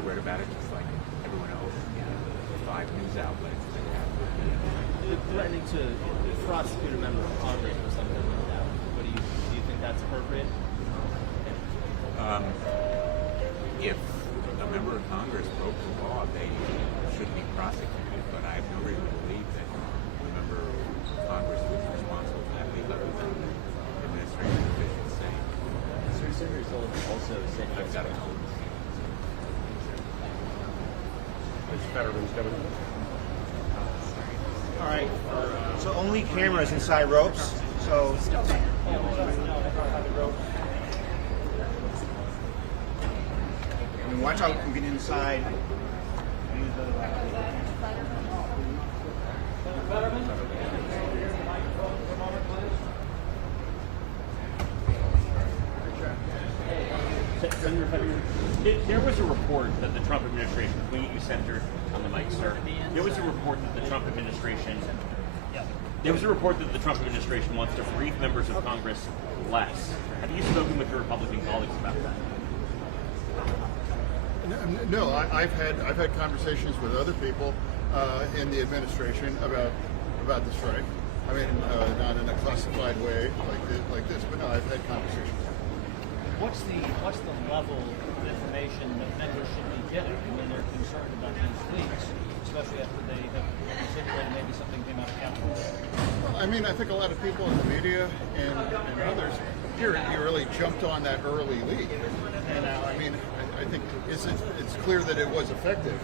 I read about it just like everyone else. The 5 news outlets. Threatening to prosecute a member of Congress for something like that. What do you think that's appropriate? If a member of Congress broke the law, they should be prosecuted. But I have no reason to believe that a member of Congress was responsible for that, other than the administrative officials saying. Senator Sullivan also said I've got to know. Fetterman's coming. All right. So only cameras inside ropes. So. I mean, watch out and get inside. Senator Fetterman, there was a report that the Trump administration, can we get you centered on the mic, sir? There was a report that the Trump administration, wants to brief members of Congress less. Have you spoken with your Republican colleagues about that? No, I've had conversations with other people in the administration about the strike. I mean, not in a classified way like this, but no, I've had conversations. What's the level of information that members should be getting when they're concerned about these leaks, especially after they have insinuated maybe something came out of Capitol? Well, I mean, I think a lot of people in the media and others here, you really jumped on that early leak, and now, I mean, I think it's clear that it was effective.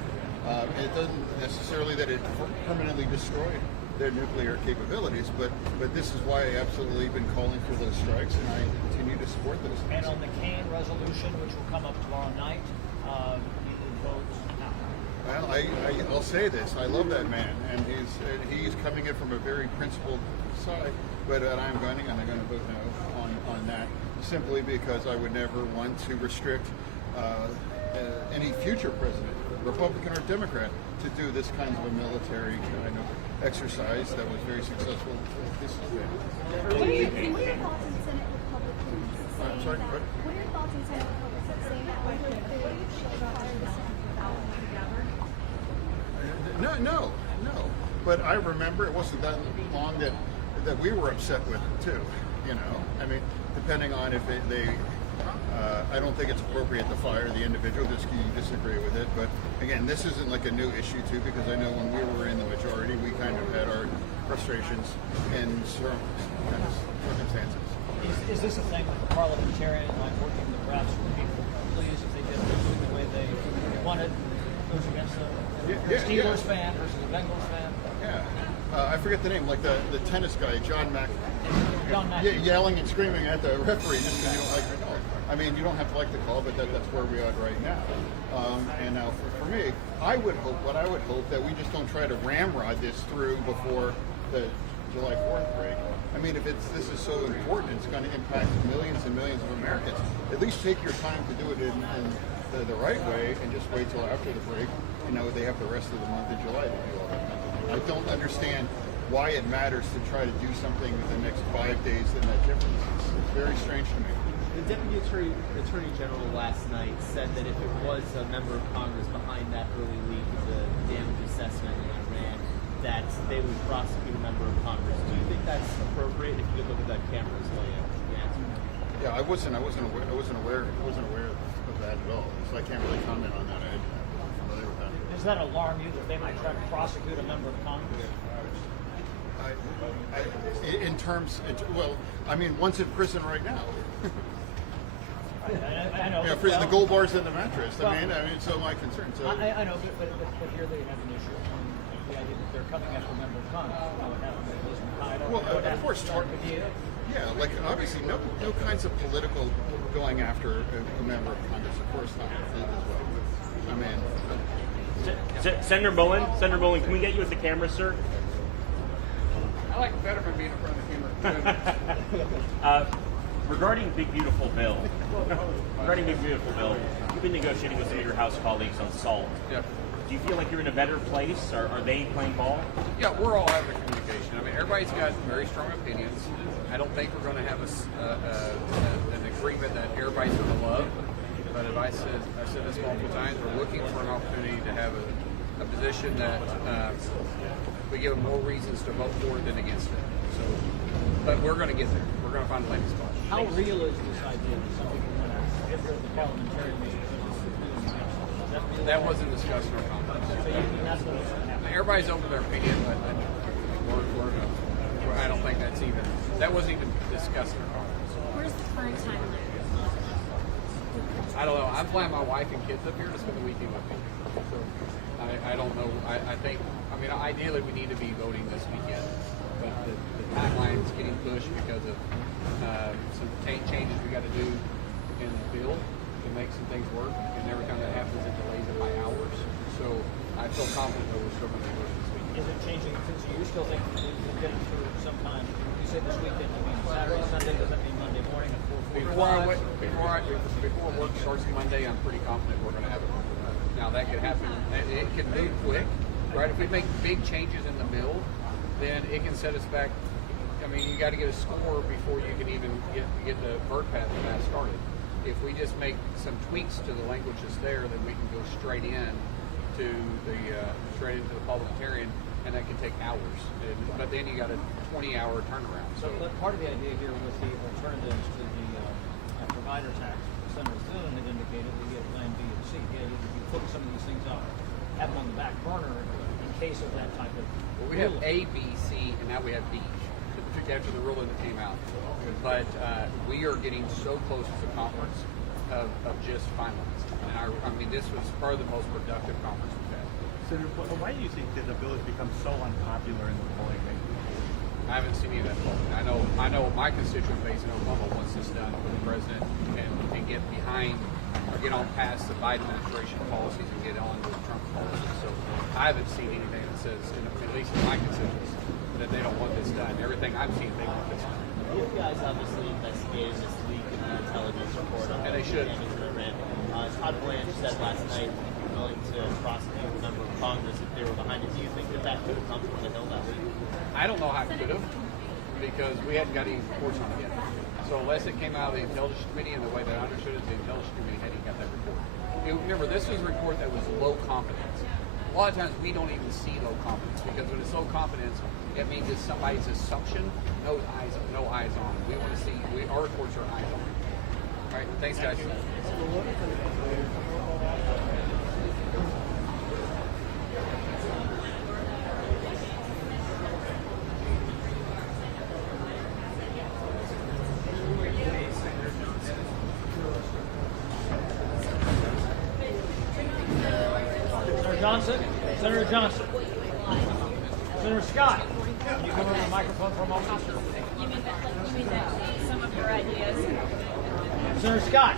It doesn't necessarily that it permanently destroyed their nuclear capabilities, but this is why I absolutely been calling for those strikes, and I continue to support those. And on the Kane resolution, which will come up tomorrow night, you can vote now. Well, I'll say this: I love that man, and he's coming in from a very principled side. But I'm going to vote no on that, simply because I would never want to restrict any future president, Republican or Democrat, to do this kind of a military kind of exercise that was very successful. This is What are your thoughts on Senate Republicans saying sorry, that? What are your thoughts on Senate Republicans saying that we would require the Senate ballot together? No. But I remember it wasn't that long that we were upset with it too. You know, I mean, depending on if I don't think it's appropriate to fire the individual. Just you disagree with it, but again, this isn't like a new issue too, because I know when we were in the majority, we kind of had our frustrations in certain kind of circumstances. Is this a thing with the parliamentarian, like working the perhaps with people, please, if they did things the way they wanted, goes against a Steelers fan versus a Bengals fan? Yeah. I forget the name, like the tennis guy, John Mack. John Mack. Yelling and screaming at the referee just because you don't like the call. I mean, you don't have to like the call, but that's where we are right now. And now for me, I would hope that we just don't try to ramrod this through before the July 4th break. I mean, if this is so important, it's going to impact millions and millions of Americans. At least take your time to do it in the right way, and just wait till after the break. You know, they have the rest of the month of July to do all that. I don't understand why it matters to try to do something in the next 5 days and that difference. It's very strange to me. The Deputy Attorney General last night said that if it was a member of Congress behind that early leak of the damage assessment in Iran, that they would prosecute a member of Congress. Do you think that's appropriate? If you could look at that camera's layout, the answer. Yeah, I wasn't aware of that at all. So I can't really comment on that. I'm not familiar with that. Does that alarm you that they might try to prosecute a member of Congress? I mean, one's in prison right now. I know. Yeah, for the gold bars in the mattress. I mean, so my concern. So I know, but here they have an issue on the idea that they're coming after a member of Congress. well, of course, yeah, like obviously no kinds of political going after a member of Congress. Of course not. I mean, Senator Mullin, can we get you with the camera, sir? I like Fetterman being in front of the camera. Regarding Big Beautiful Bill, you've been negotiating with some of your House colleagues on SALT. Yeah. Do you feel like you're in a better place? Are they playing ball? Yeah, we're all having a communication. I mean, everybody's got very strong opinions. I don't think we're going to have an agreement that everybody's going to love. But as I've said this multiple times, we're looking for an opportunity to have a position that we give them more reasons to vote for it than against it. So, but we're going to get there. We're going to find a landing spot. How real is this idea that some people want to enter the parliamentarian meeting because it's doing against it? That wasn't discussed in our conference. So you think that's what's going to happen? Everybody's open to their opinion, but I don't think that wasn't even discussed in our conference. Where's the current timeline? I don't know. I'm flying my wife and kids up here to spend the weekend with me. So I don't know. I think, ideally we need to be voting this weekend, but the timeline's getting pushed because of some changes we got to do in the bill to make some things work, and every time that happens, it delays it by hours. So I feel confident that we're still going to be working this weekend. Is it changing? Since you still think we'll get it through sometime, you said this weekend, I mean Saturday, Sunday, does that mean Monday morning at 4:45? Before work starts Monday, I'm pretty confident we're going to have it. Now that could happen. It can move quick, right? If we make big changes in the bill, then it can set us back. You got to get a score before you can even get the bird path started. If we just make some tweaks to the language that's there, then we can go straight into the parliamentarian, and that can take hours. But then you got a 20-hour turnaround. So part of the idea here was the alternatives to the provider tax. Senator Thune had indicated that he had plan B and C. He had to put some of these things on, have them on the back burner in case of that type of. Well, we have A, B, C, and now we have D after the ruling that came out. But we are getting so close to the conference of just finalized. And this was probably the most productive conference we've had. Senator, why do you think that the bill has become so unpopular in the polling? I haven't seen any of that polling. I know my constituent base in Oklahoma wants this done for the president and get behind or get on past the Biden administration policies and get on to the Trump policies. So I haven't seen anything that says, at least in my constituents, that they don't want this done. Everything I've seen, they want this done. You guys obviously investigated this leak in the intelligence report on And they should. damage to Iran. Todd Blanche said last night he'd be willing to prosecute a member of Congress if they were behind it. Do you think that could have come from the Hill that week? I don't know how it could have, because we hadn't got any reports on it yet. So unless it came out of the Intelligence Committee, and the way that I understood it, the Intelligence Committee hadn't got that report. Remember, this was a report that was low confidence. A lot of times we don't even see low confidence, because when it's low confidence, it means it's somebody's assumption, no eyes on. We want to see, our reports are eyes on. All right, thanks guys. Senator Johnson, Senator Scott, can you come over to the microphone for a moment? You mean that some of your ideas? Senator Scott.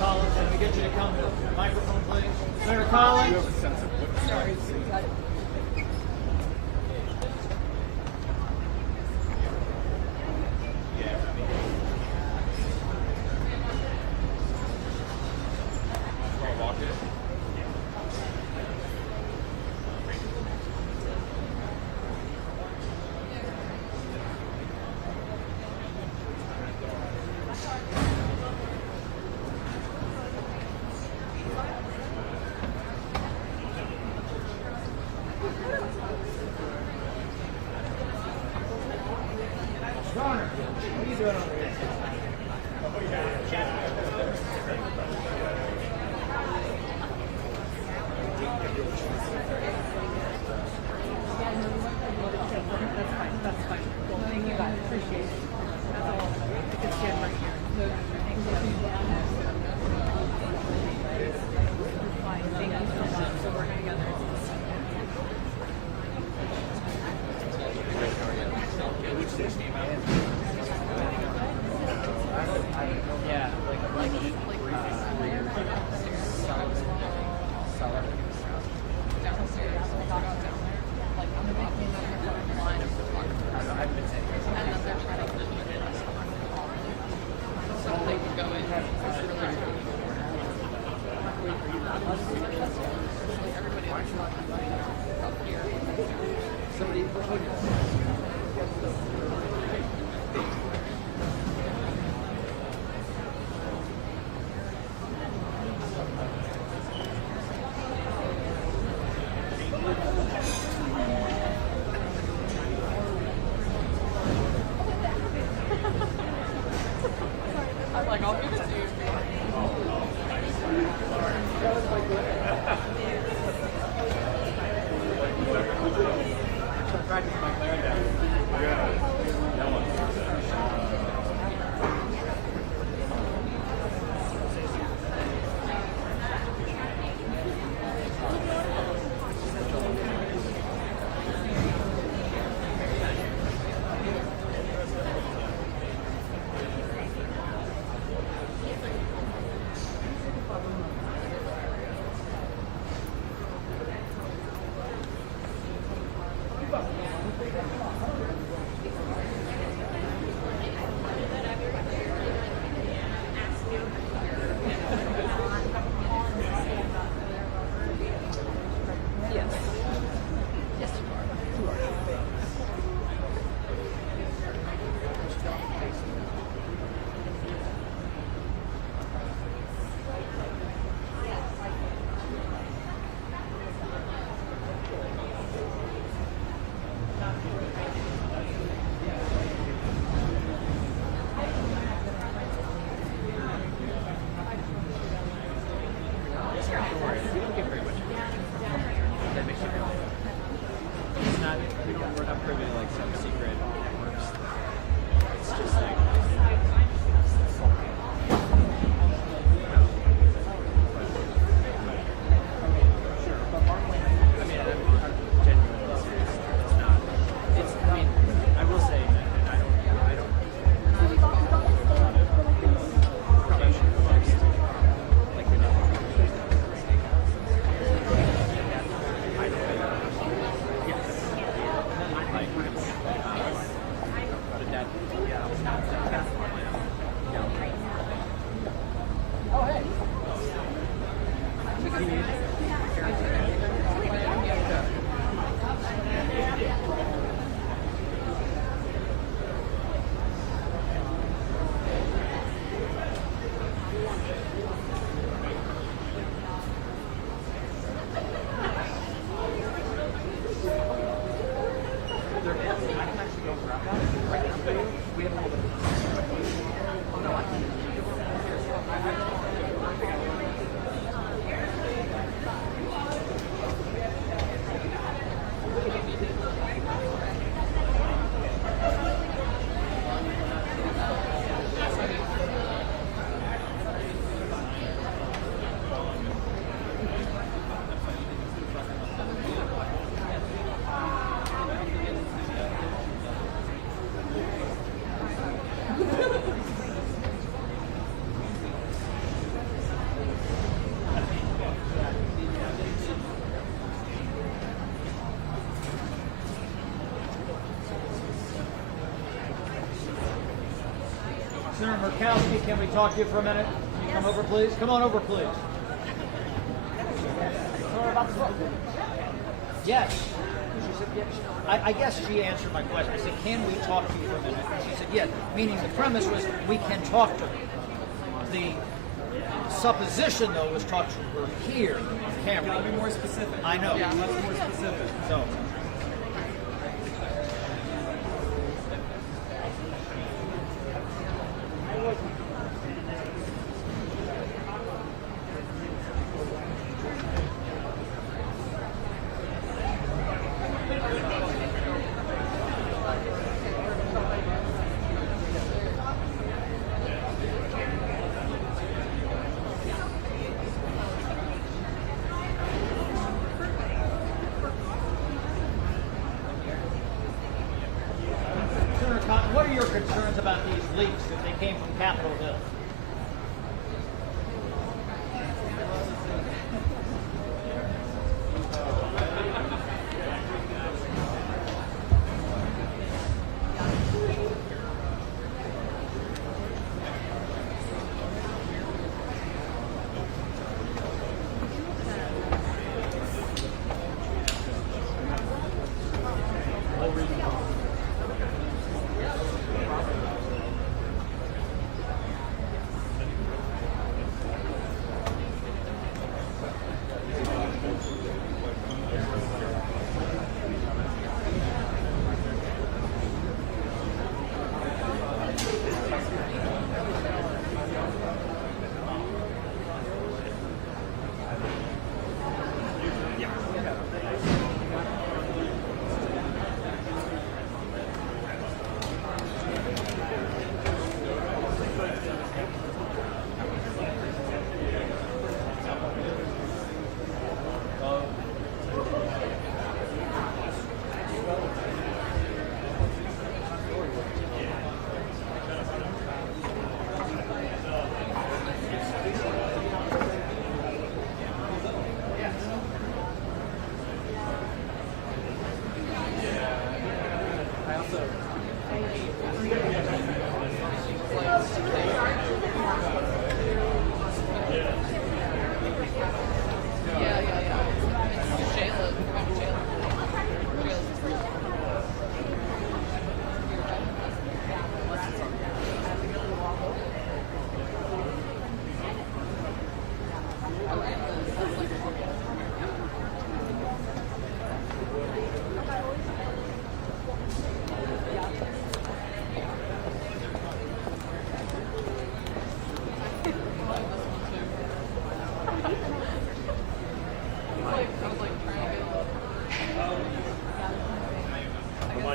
Collins, can we get you to come to the microphone, please? Senator Collins. Garner, what are you doing over here? That's fine. Well, thank you guys. Appreciate it. That's all. I can stand right here. Thank you. Fine. Thank you so much for working together. Yeah, I'm like, I'll give it to you. we're not privy to like some secret networks. It's just like. Sure, but Markwayne, I mean, I'm genuinely serious. It's not. It's. I mean, I will say that I don't. Production amongst like the Senator Murkowski, can we talk to you for a minute? Can you come over, please? Come on over, please. Yes. She said, yes. I guess she answered my question. I said, can we talk to you for a minute? She said, yes. Meaning the premise was we can talk to her. The supposition, though, was talk to her here on camera. Gotta be more specific. I know. Yeah, much more specific. So. What are your concerns about these leaks if they came from Capitol Hill?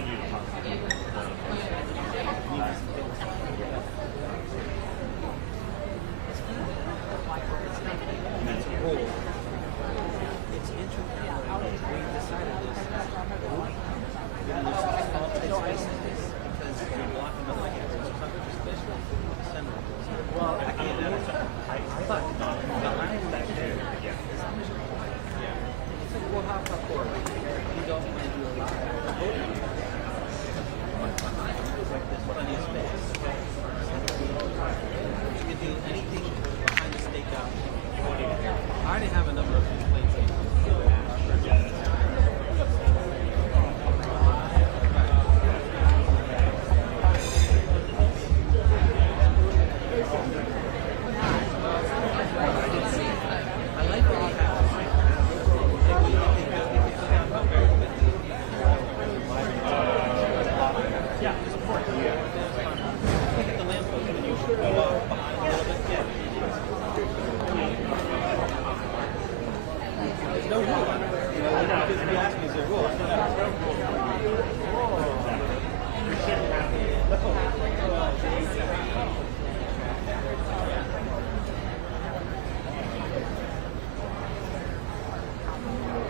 want you to talk. It's a rule. It's interesting. We decided this. We're going to use small type spaces because you're blocking the light. So something especially for the center. Well, I can't understand. I thought the line back there. Yeah. He said, well, how about for you don't want to allow voting? Like this plenty of space. You can do anything behind the stakeout. I already have a number of complaints. I like what he has. Yeah, it's important. Look at the lamppost when you go off behind a little bit. Yeah. There's no rule. Because if you ask me, is there a rule? I said,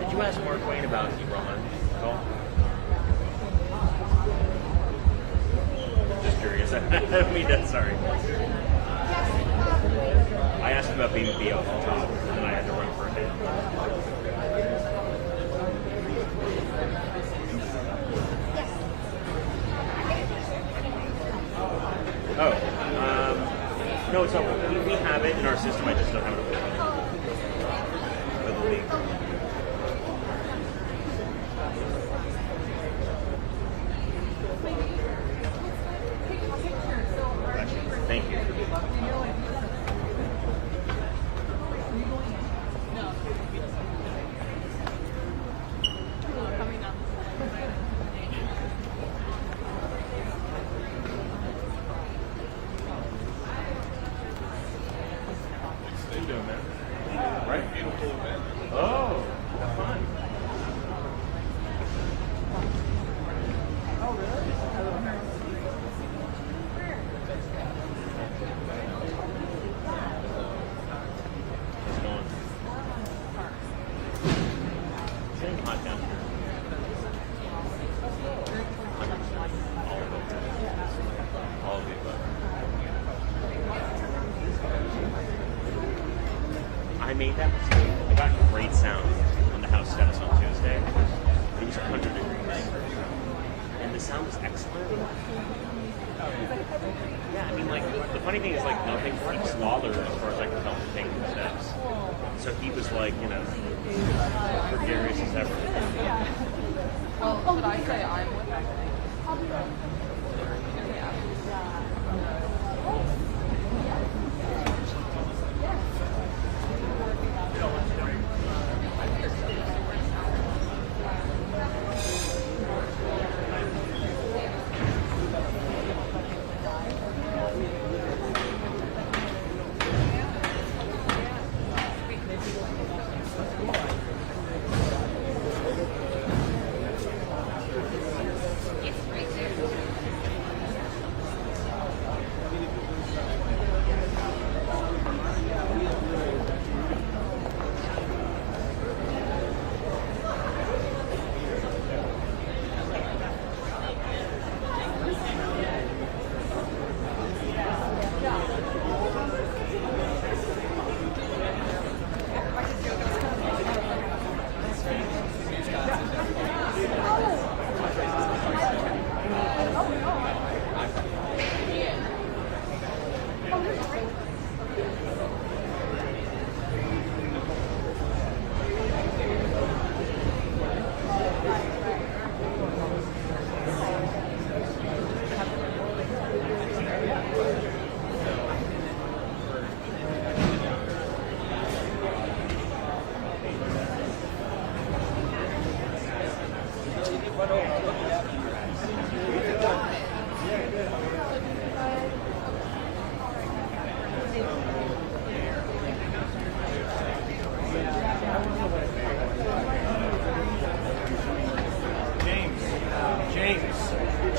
Did you ask Markwayne about Iran at all? Just curious. I mean, that's sorry. I asked him about BBB off the top, and then I had to run for a bit. Oh, no, so we have it in our system. I just don't have it with the league. Thank you. How you doing, man? Right? Beautiful event. Oh, have fun. How's it going? Same hot down here. 100%. All of it. All of the above. I made that mistake. I got great sound on the house steps on Tuesday. It was 100 degrees. And the sound was excellent. Yeah, I mean, like, the funny thing is, like, nothing speaks louder as far as I can tell from taking the steps. So he was like, you know, gregarious as ever. Well, should I say I'm with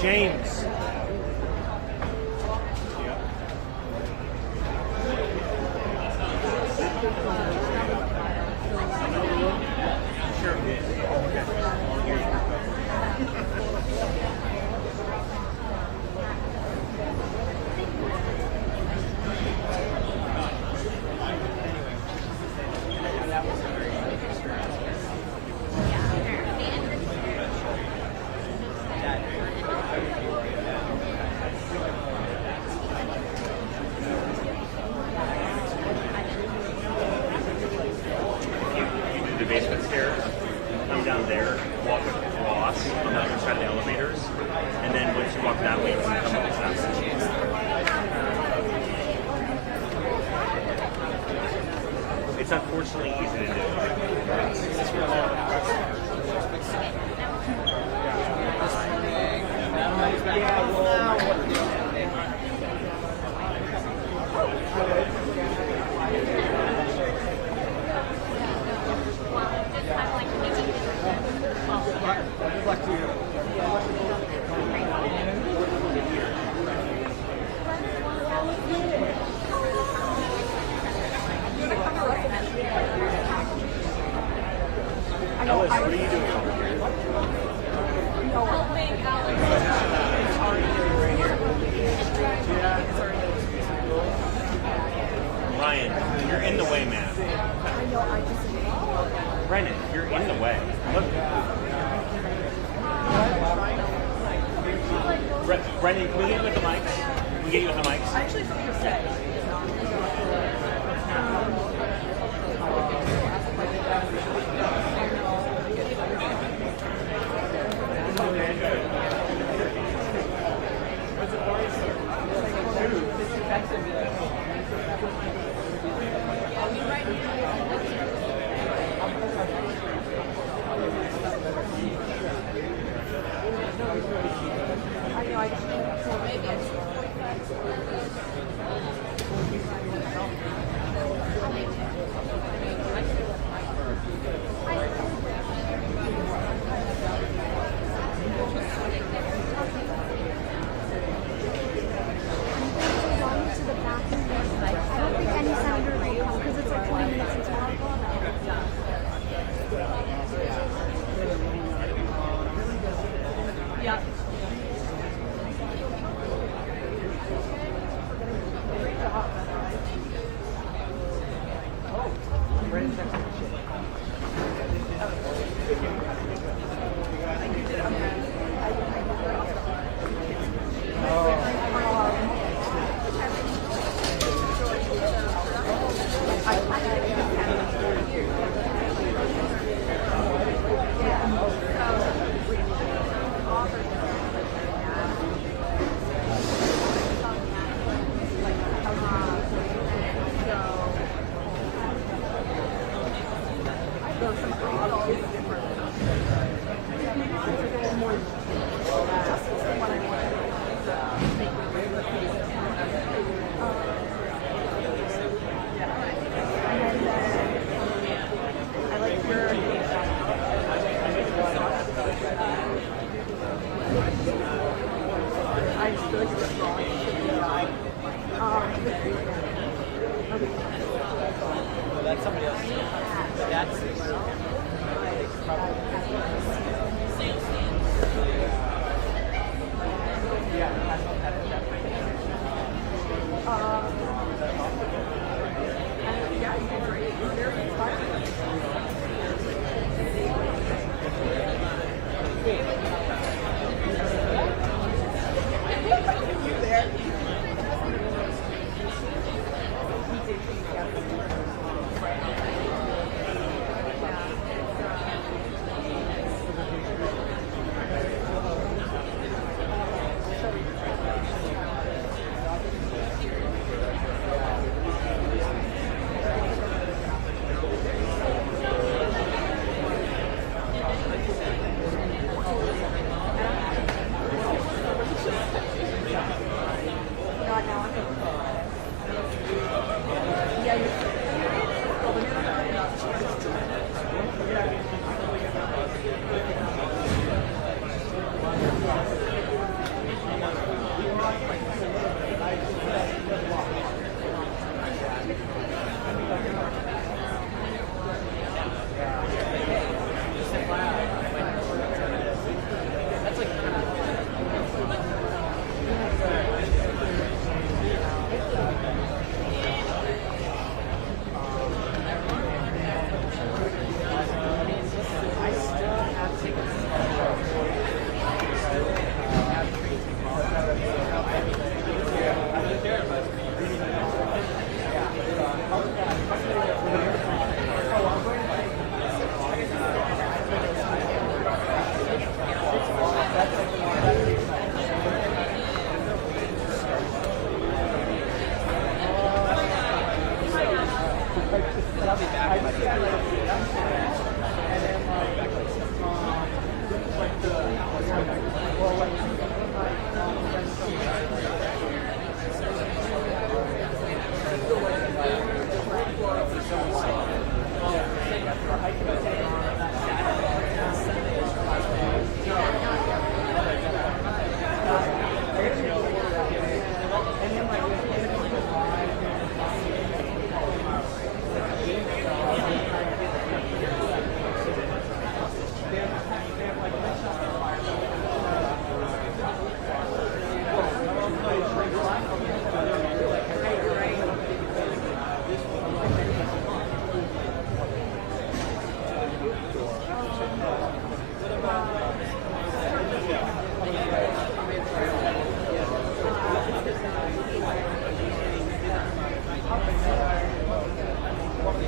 James. The basement stairs, come down there, walk across on the other side of the elevators, and then once you walk that way, you can come up this passage. It's unfortunately easy to Ellis, what are you doing over here? Ryan, you're in the way, man. Brennan, you're in the way. Look. Brennan, can we get you with the mics? Can we get you with the mics? I actually thought you said. That's somebody else. That's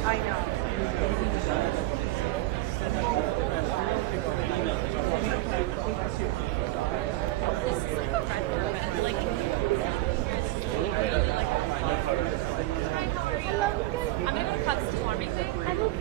I know. I'm gonna go to Puck's warming thing. Yeah, I know.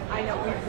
I know.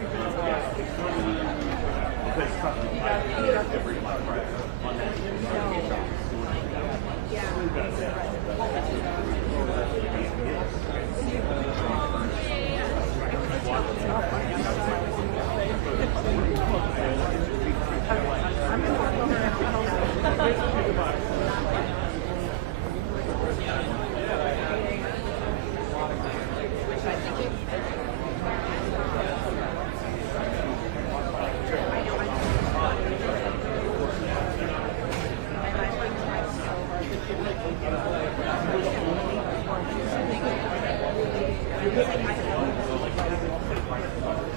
I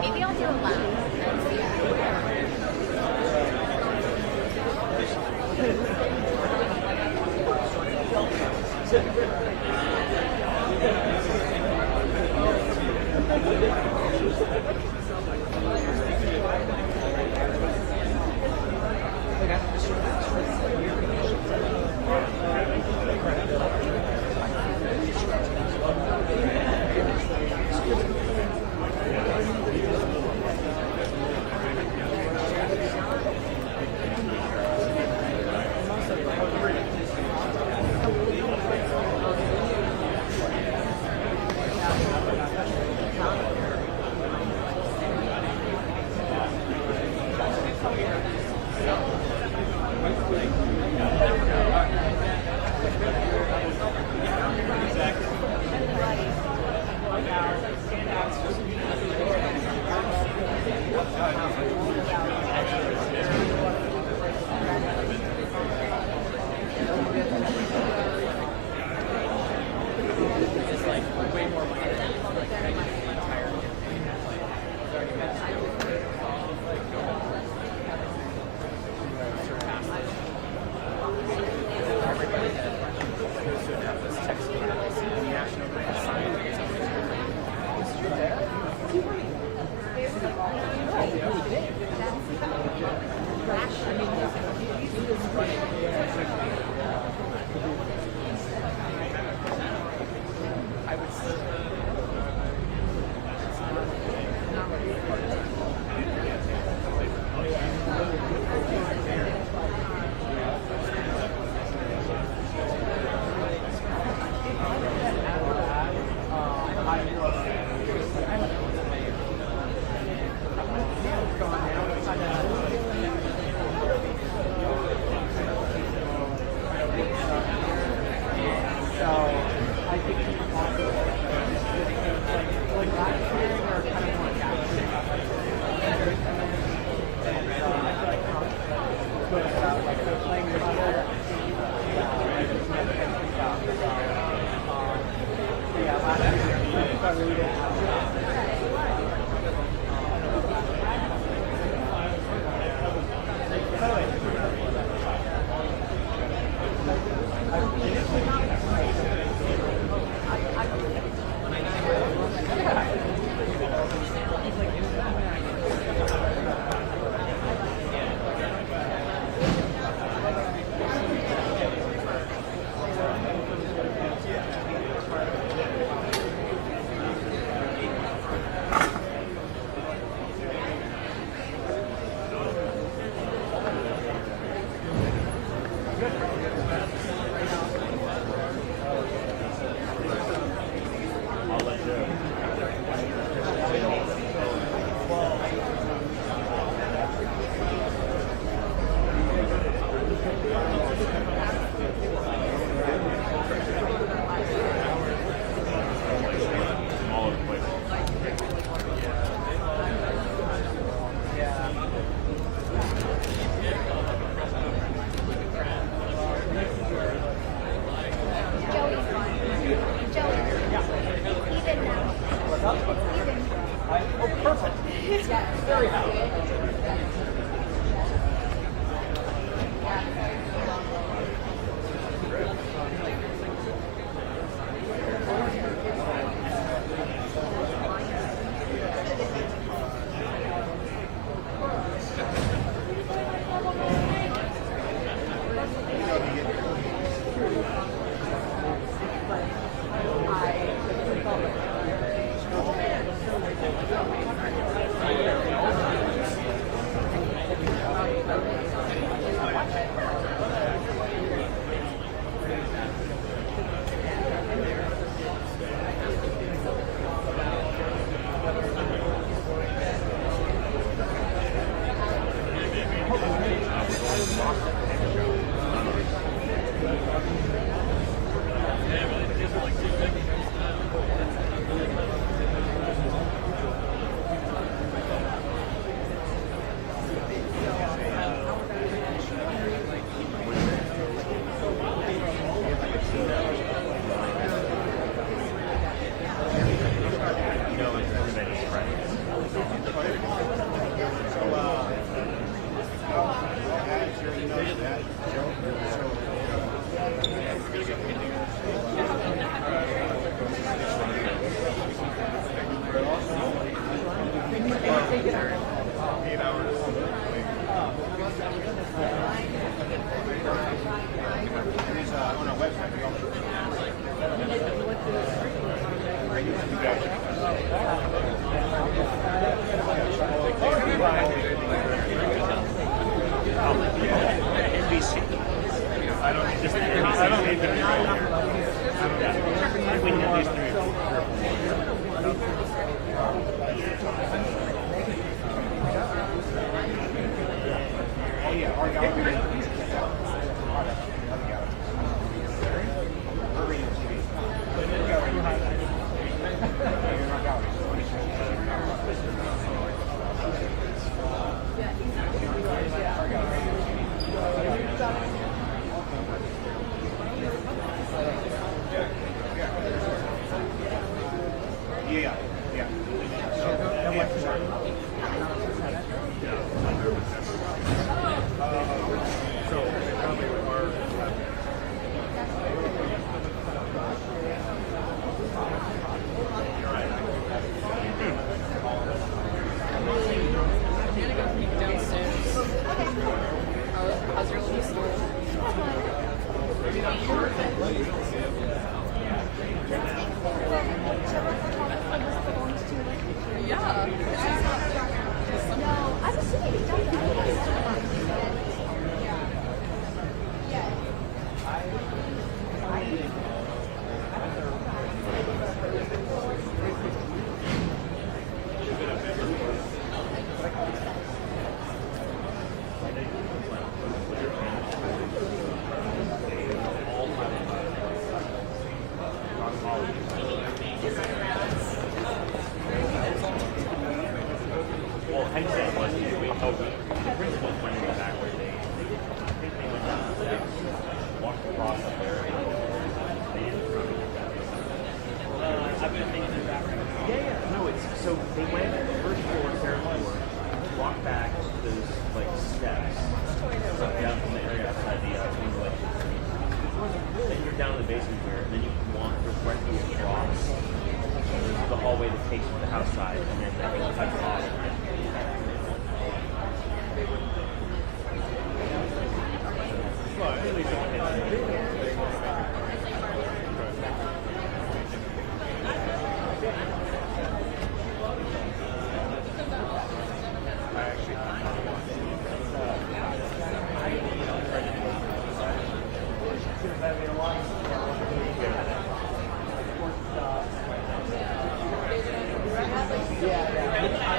Maybe I'll do a lap and see NBC. I don't just I don't need to be right here. I think we need at least 3 or 4. Yeah.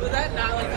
Was that not like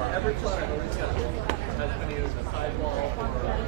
Every club I've always got has been either the sidewall or the road.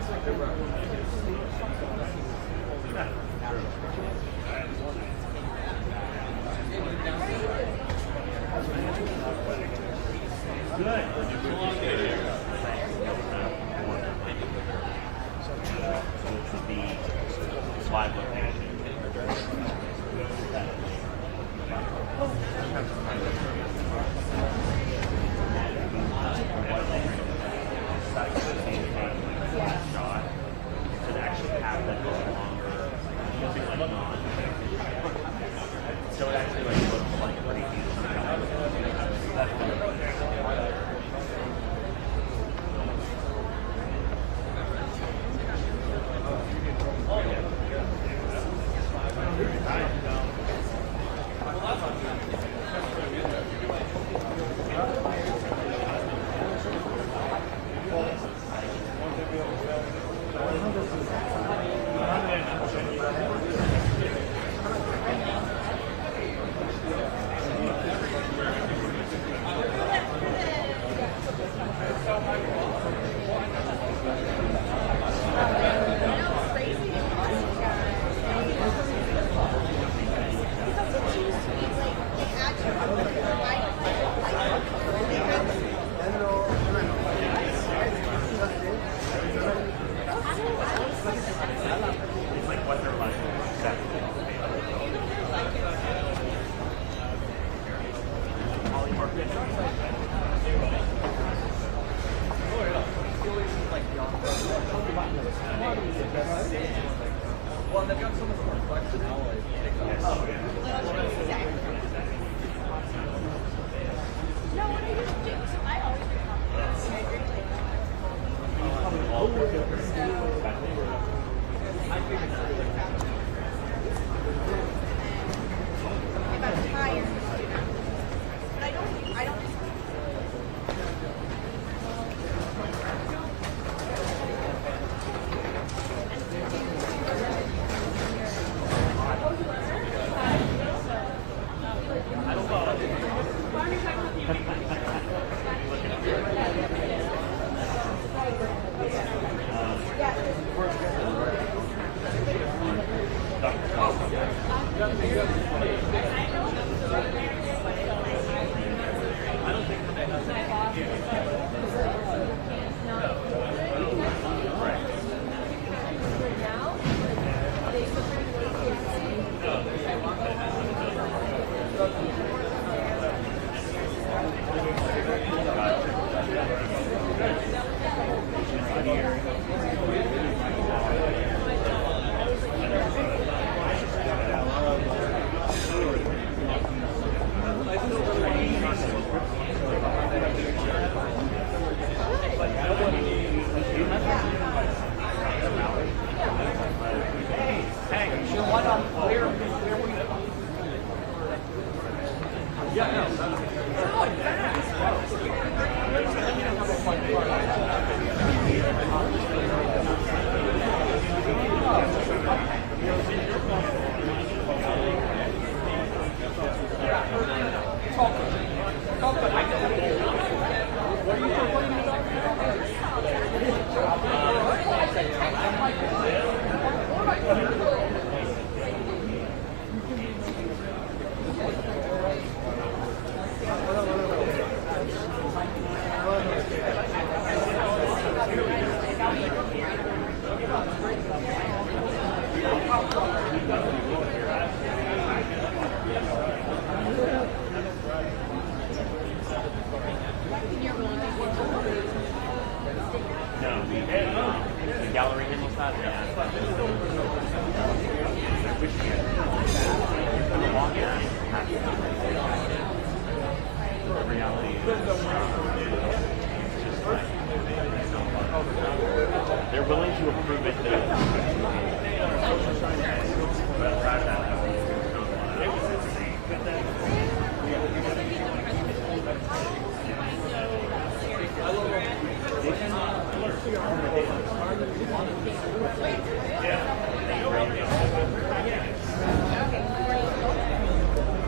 They're willing to approve it.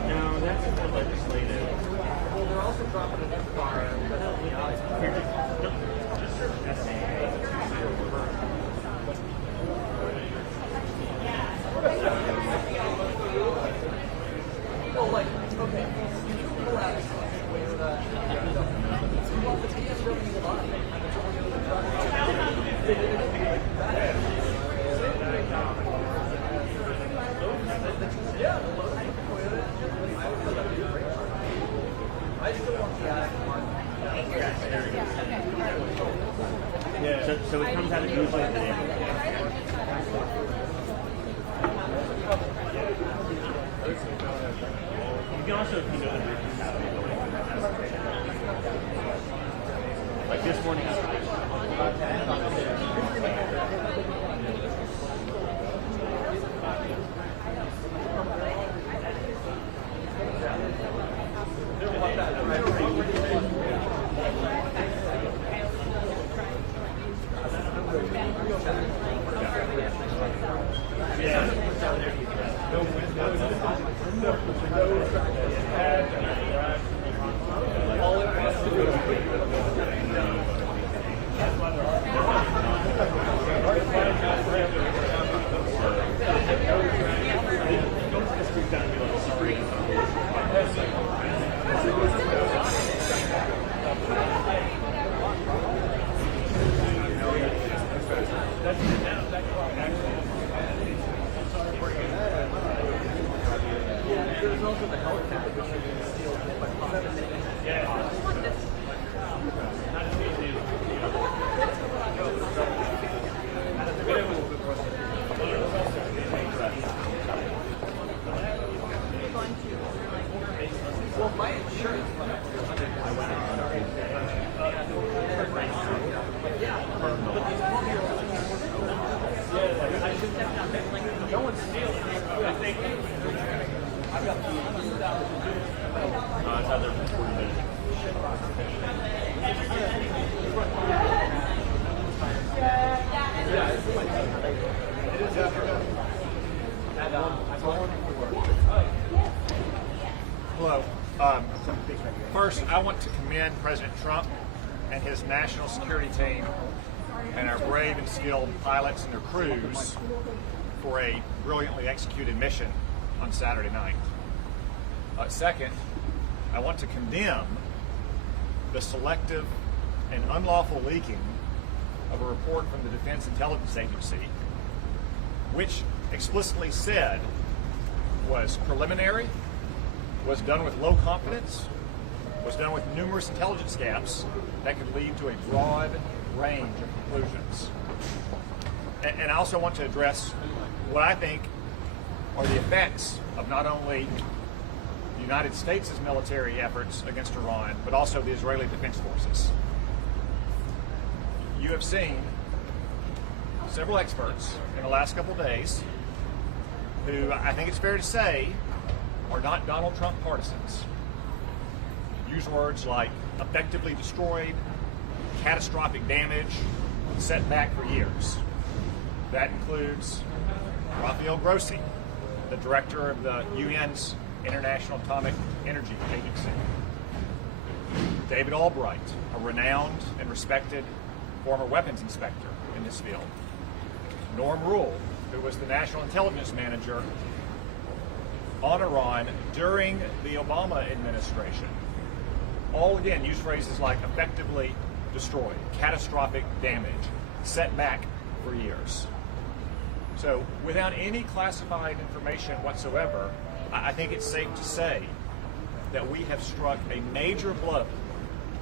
No, that's the legislative. Well, they're also dropping an F-bar, but So it comes out of usually the day. You can also, if you know, like this morning. Hello. First, I want to commend President Trump and his national security team and our brave and skilled pilots and their crews for a brilliantly executed mission on Saturday night. Second, I want to condemn the selective and unlawful leaking of a report from the Defense Intelligence Agency, which explicitly said was preliminary, was done with low confidence, was done with numerous intelligence gaps that could lead to a broad range of conclusions. And I also want to address what I think are the effects of not only the United States' military efforts against Iran, but also the Israeli Defense Forces. You have seen several experts in the last couple of days who I think it's fair to say are not Donald Trump partisans. Use words like effectively destroyed, catastrophic damage, set back for years. That includes Rafael Grossi, the director of the UN's International Atomic Energy Agency. David Albright, a renowned and respected former weapons inspector in this field. Norm Rule, who was the National Intelligence Manager on Iran during the Obama administration. All again use phrases like effectively destroyed, catastrophic damage, set back for years. So without any classified information whatsoever, I think it's safe to say that we have struck a major blow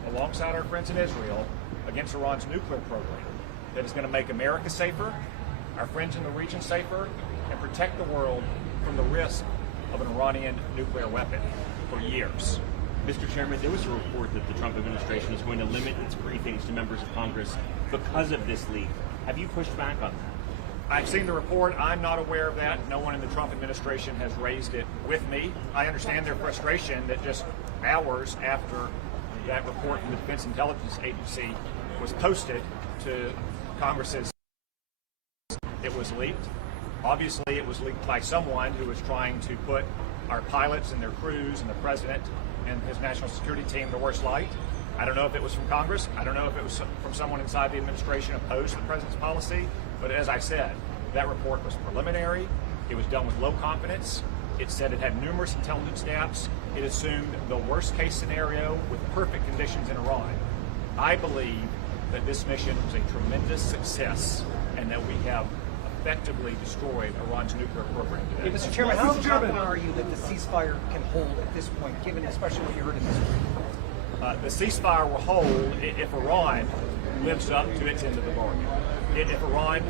alongside our friends in Israel against Iran's nuclear program that is going to make America safer, our friends in the region safer, and protect the world from the risk of an Iranian nuclear weapon for years. Mr. Chairman, there was a report that the Trump administration is going to limit its briefings to members of Congress because of this leak. Have you pushed back on that? I've seen the report. I'm not aware of that. No one in the Trump administration has raised it with me. I understand their frustration that just hours after that report from the Defense Intelligence Agency was posted to Congress's, it was leaked. Obviously, it was leaked by someone who was trying to put our pilots and their crews and the president and his national security team in the worst light. I don't know if it was from Congress. I don't know if it was from someone inside the administration opposed to the president's policy. But as I said, that report was preliminary. It was done with low confidence. It said it had numerous intelligence gaps. It assumed the worst case scenario with perfect conditions in Iran. I believe that this mission was a tremendous success and that we have effectively destroyed Iran's nuclear program today. Mr. Chairman, how confident are you that the ceasefire can hold at this point, given especially what you heard in this week? The ceasefire will hold if Iran lives up to its end of the bargain. If Iran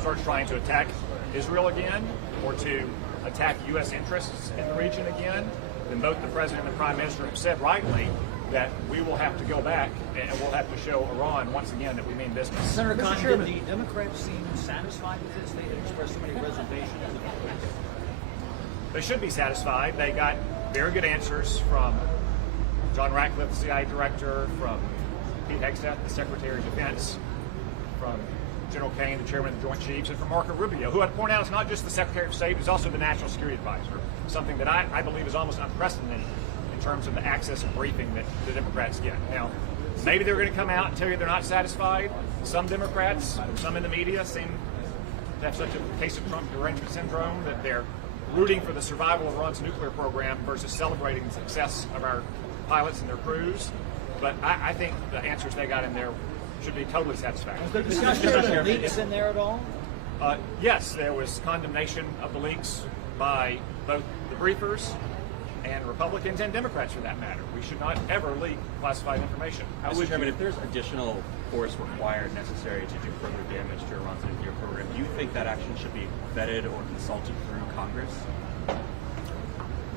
starts trying to attack Israel again or to attack U.S. interests in the region again, then both the President and the Prime Minister have said rightly that we will have to go back and we'll have to show Iran once again that we mean business. Senator Cotton, did the Democrats seem satisfied with this? They had expressed so many reservations. They should be satisfied. They got very good answers from John Ratcliffe, the CIA director, from Pete Hegseth, the Secretary of Defense, from General Kane, the Chairman of the Joint Chiefs, and from Marco Rubio, who I'd point out is not just the Secretary of State, he's also the National Security Advisor, something that I believe is almost unprecedented in terms of the access and briefing that the Democrats get. Now, maybe they're going to come out and tell you they're not satisfied. Some Democrats, some in the media, seem to have such a case of Trump derangement syndrome that they're rooting for the survival of Iran's nuclear program versus celebrating the success of our pilots and their crews. But I think the answers they got in there should be totally satisfactory. Was there discussion of the leaks in there at all? Yes, there was condemnation of the leaks by both the briefers and Republicans and Democrats for that matter. We should not ever leak classified information. Mr. Chairman, if there's additional force required necessary to do further damage to Iran's nuclear program, do you think that action should be vetted or consulted through Congress?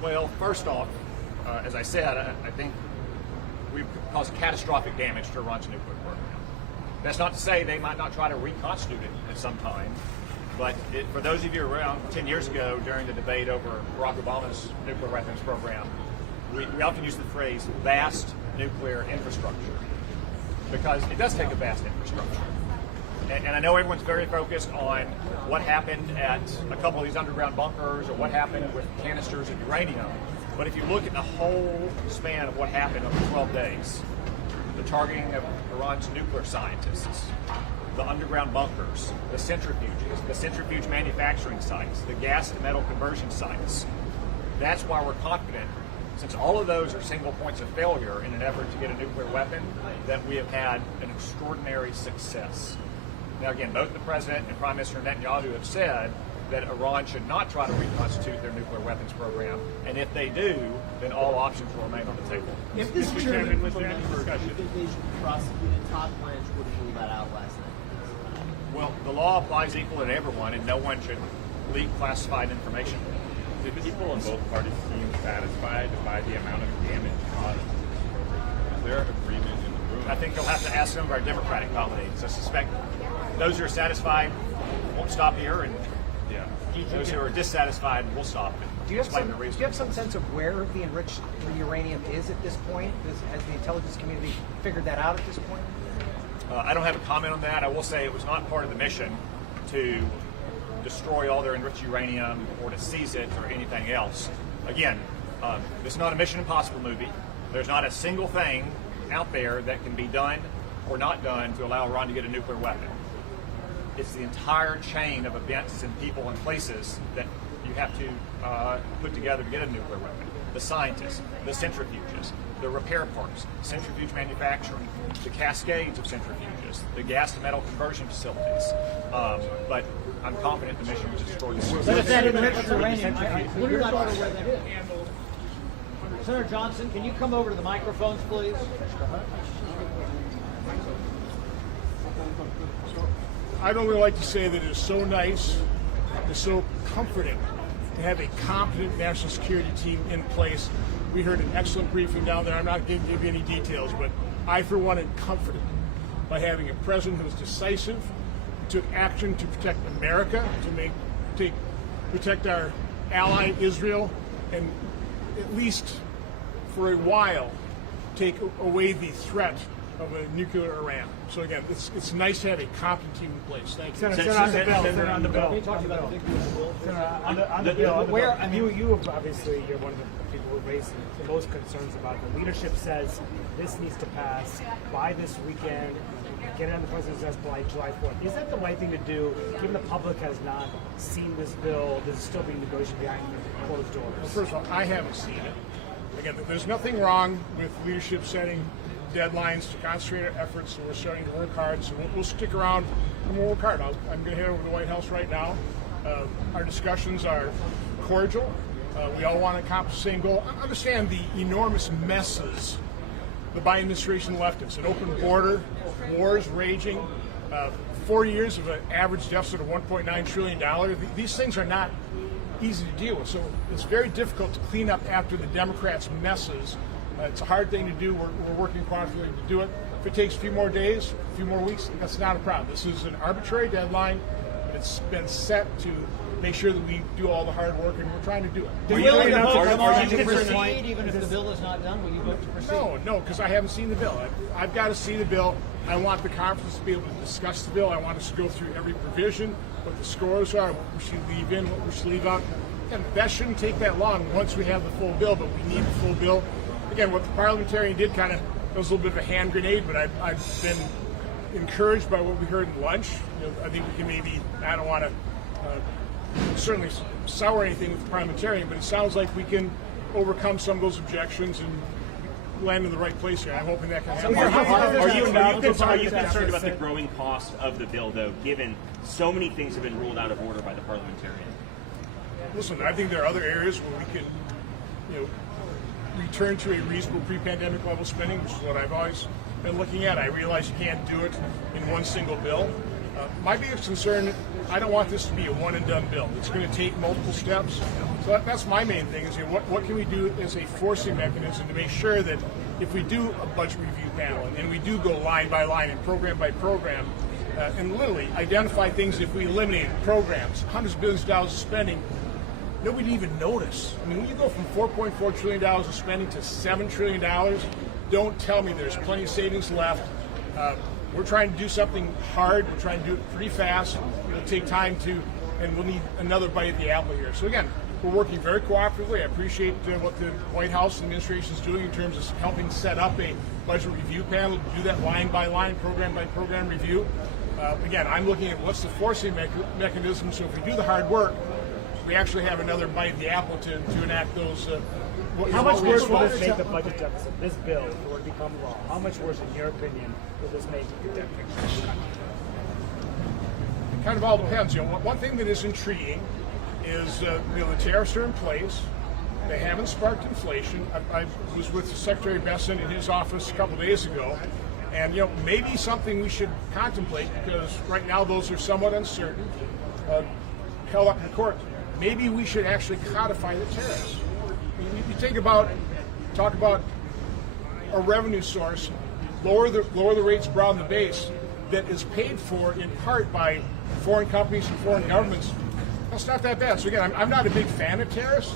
Well, first off, as I said, I think we've caused catastrophic damage to Iran's nuclear program. That's not to say they might not try to reconstitute it at some time, but for those of you around 10 years ago during the debate over Barack Obama's nuclear weapons program, we often use the phrase vast nuclear infrastructure because it does take a vast infrastructure. And I know everyone's very focused on what happened at a couple of these underground bunkers or what happened with canisters of uranium. But if you look at the whole span of what happened over 12 days, the targeting of Iran's nuclear scientists, the underground bunkers, the centrifuges, the centrifuge manufacturing sites, the gas to metal conversion sites, that's why we're confident, since all of those are single points of failure in an effort to get a nuclear weapon, that we have had an extraordinary success. Now again, both the President and Prime Minister Netanyahu have said that Iran should not try to reconstitute their nuclear weapons program, and if they do, then all options will remain on the table. If this chairman was there any discussion, they should prosecute it. Todd Blanche would have ruled that out last night. Well, the law applies equal to everyone, and no one should leak classified information. Did people in both parties seem satisfied by the amount of damage caused? Is there agreement in the room? I think you'll have to ask some of our Democratic colleagues. I suspect those who are satisfied won't stop here, and those who are dissatisfied will stop. Do you have some sense of where the enriched uranium is at this point? Has the intelligence community figured that out at this point? I don't have a comment on that. I will say it was not part of the mission to destroy all their enriched uranium or to seize it or anything else. Again, this is not a Mission Impossible movie. There's not a single thing out there that can be done or not done to allow Iran to get a nuclear weapon. It's the entire chain of events and people and places that you have to put together to get a nuclear weapon. The scientists, the centrifuges, the repair parts, centrifuge manufacturing, the cascades of centrifuges, the gas to metal conversion facilities. But I'm confident the mission was destroyed. We're not sure where that is. Senator Johnson, can you come over to the microphones, please? I don't really like to say that it is so nice, it's so comforting to have a competent national security team in place. We heard an excellent briefing down there. I'm not going to give you any details, but I, for one, am comforted by having a president who is decisive, took action to protect America, to protect our ally Israel, and at least for a while take away the threat of a nuclear Iran. So again, it's nice to have a competent team in place. Thank you. Senator on the bill. On the bill. Where you obviously you're one of the people who raised the most concerns about it. The leadership says this needs to pass by this weekend. Get it on the president's desk by July 4th. Is that the right thing to do, given the public has not seen this bill? This is still being negotiated behind closed doors. Well, first of all, I haven't seen it. Again, there's nothing wrong with leadership setting deadlines to concentrate our efforts, so we're starting to work hard. So we'll stick around and we'll work hard. I'm going to head over to the White House right now. Our discussions are cordial. We all want to accomplish the same goal. I understand the enormous messes the Biden administration left us. An open border, wars raging, 4 years of an average deficit of $1.9 trillion. These things are not easy to deal with. So it's very difficult to clean up after the Democrats' messes. It's a hard thing to do. We're working cooperatively to do it. If it takes a few more days, a few more weeks, that's not a problem. This is an arbitrary deadline, but it's been set to make sure that we do all the hard work, and we're trying to do it. Will you vote to proceed even if the bill is not done? Will you vote to proceed? No, because I haven't seen the bill. I've got to see the bill. I want the conference to be able to discuss the bill. I want us to go through every provision, what the scores are, what we should leave in, what we should leave out. And that shouldn't take that long once we have the full bill, but we need the full bill. Again, what the parliamentarian did that was a little bit of a hand grenade, but I've been encouraged by what we heard in lunch. I think we can maybe, I don't want to certainly sour anything with the parliamentarian, but it sounds like we can overcome some of those objections and land in the right place here. I'm hoping that can happen. Are you concerned about the growing cost of the bill, though, given so many things have been ruled out of order by the parliamentarian? Listen, I think there are other areas where we can, return to a reasonable pre-pandemic level spending, which is what I've always been looking at. I realize you can't do it in one single bill. My biggest concern, I don't want this to be a one-and-done bill. It's going to take multiple steps. So that's my main thing is what can we do as a forcing mechanism to make sure that if we do a budget review panel and we do go line by line and program by program and literally identify things, if we eliminated programs, hundreds of billions of dollars of spending, nobody even notice. I mean, when you go from $4.4 trillion of spending to $7 trillion, don't tell me there's plenty of savings left. We're trying to do something hard. We're trying to do it pretty fast. It'll take time and we'll need another bite at the apple here. So again, we're working very cooperatively. I appreciate what the White House and administration is doing in terms of helping set up a budget review panel to do that line by line, program by program review. Again, I'm looking at what's the forcing mechanism, so if we do the hard work, we actually have another bite at the apple to enact those. How much worse will this make the budget deficit? This bill, if it were to become law, how much worse, in your opinion, will this make the deficit? It kind of all depends. One thing that is intriguing is the tariffs are in place. They haven't sparked inflation. I was with Secretary Besson in his office a couple of days ago, and maybe something we should contemplate, because right now those are somewhat uncertain, held up in court. Maybe we should actually codify the tariffs. You talk about a revenue source, lower the rates broad in the base that is paid for in part by foreign companies and foreign governments. That's not that bad. So again, I'm not a big fan of tariffs.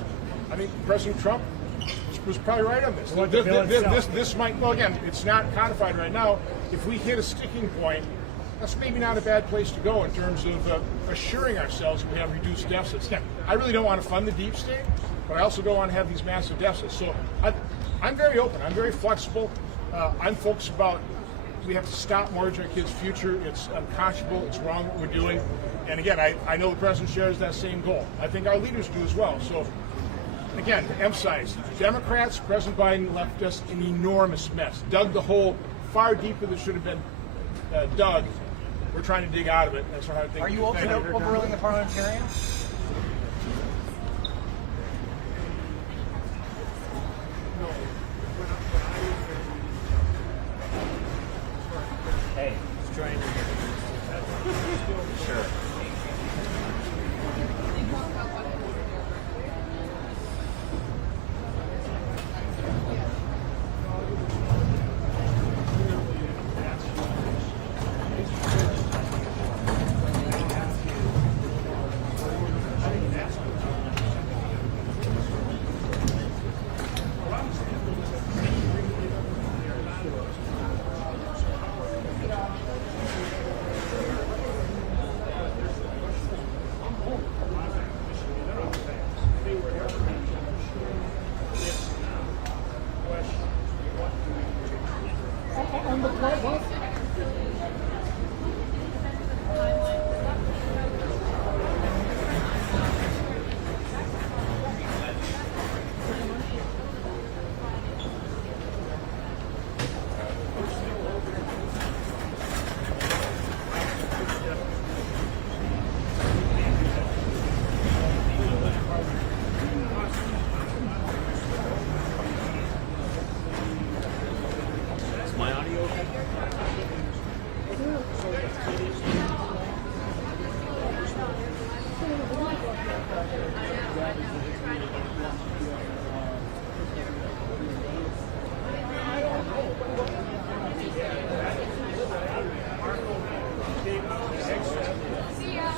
I think President Trump was probably right on this. This might, well, again, it's not codified right now. If we hit a sticking point, that's maybe not a bad place to go in terms of assuring ourselves we have reduced deficits. Now, I really don't want to fund the deep state, but I also don't want to have these massive deficits. So I'm very open. I'm very flexible. I'm focused about we have to stop mortgaging our kids' future. It's unconscionable. It's wrong what we're doing. And again, I know the president shares that same goal. I think our leaders do as well. So again, to emphasize, Democrats, President Biden left us an enormous mess, dug the hole far deeper than should have been dug. We're trying to dig out of it. That's our hard thing. Are you open to overruling the parliamentarian? Hey, just trying to. Sure.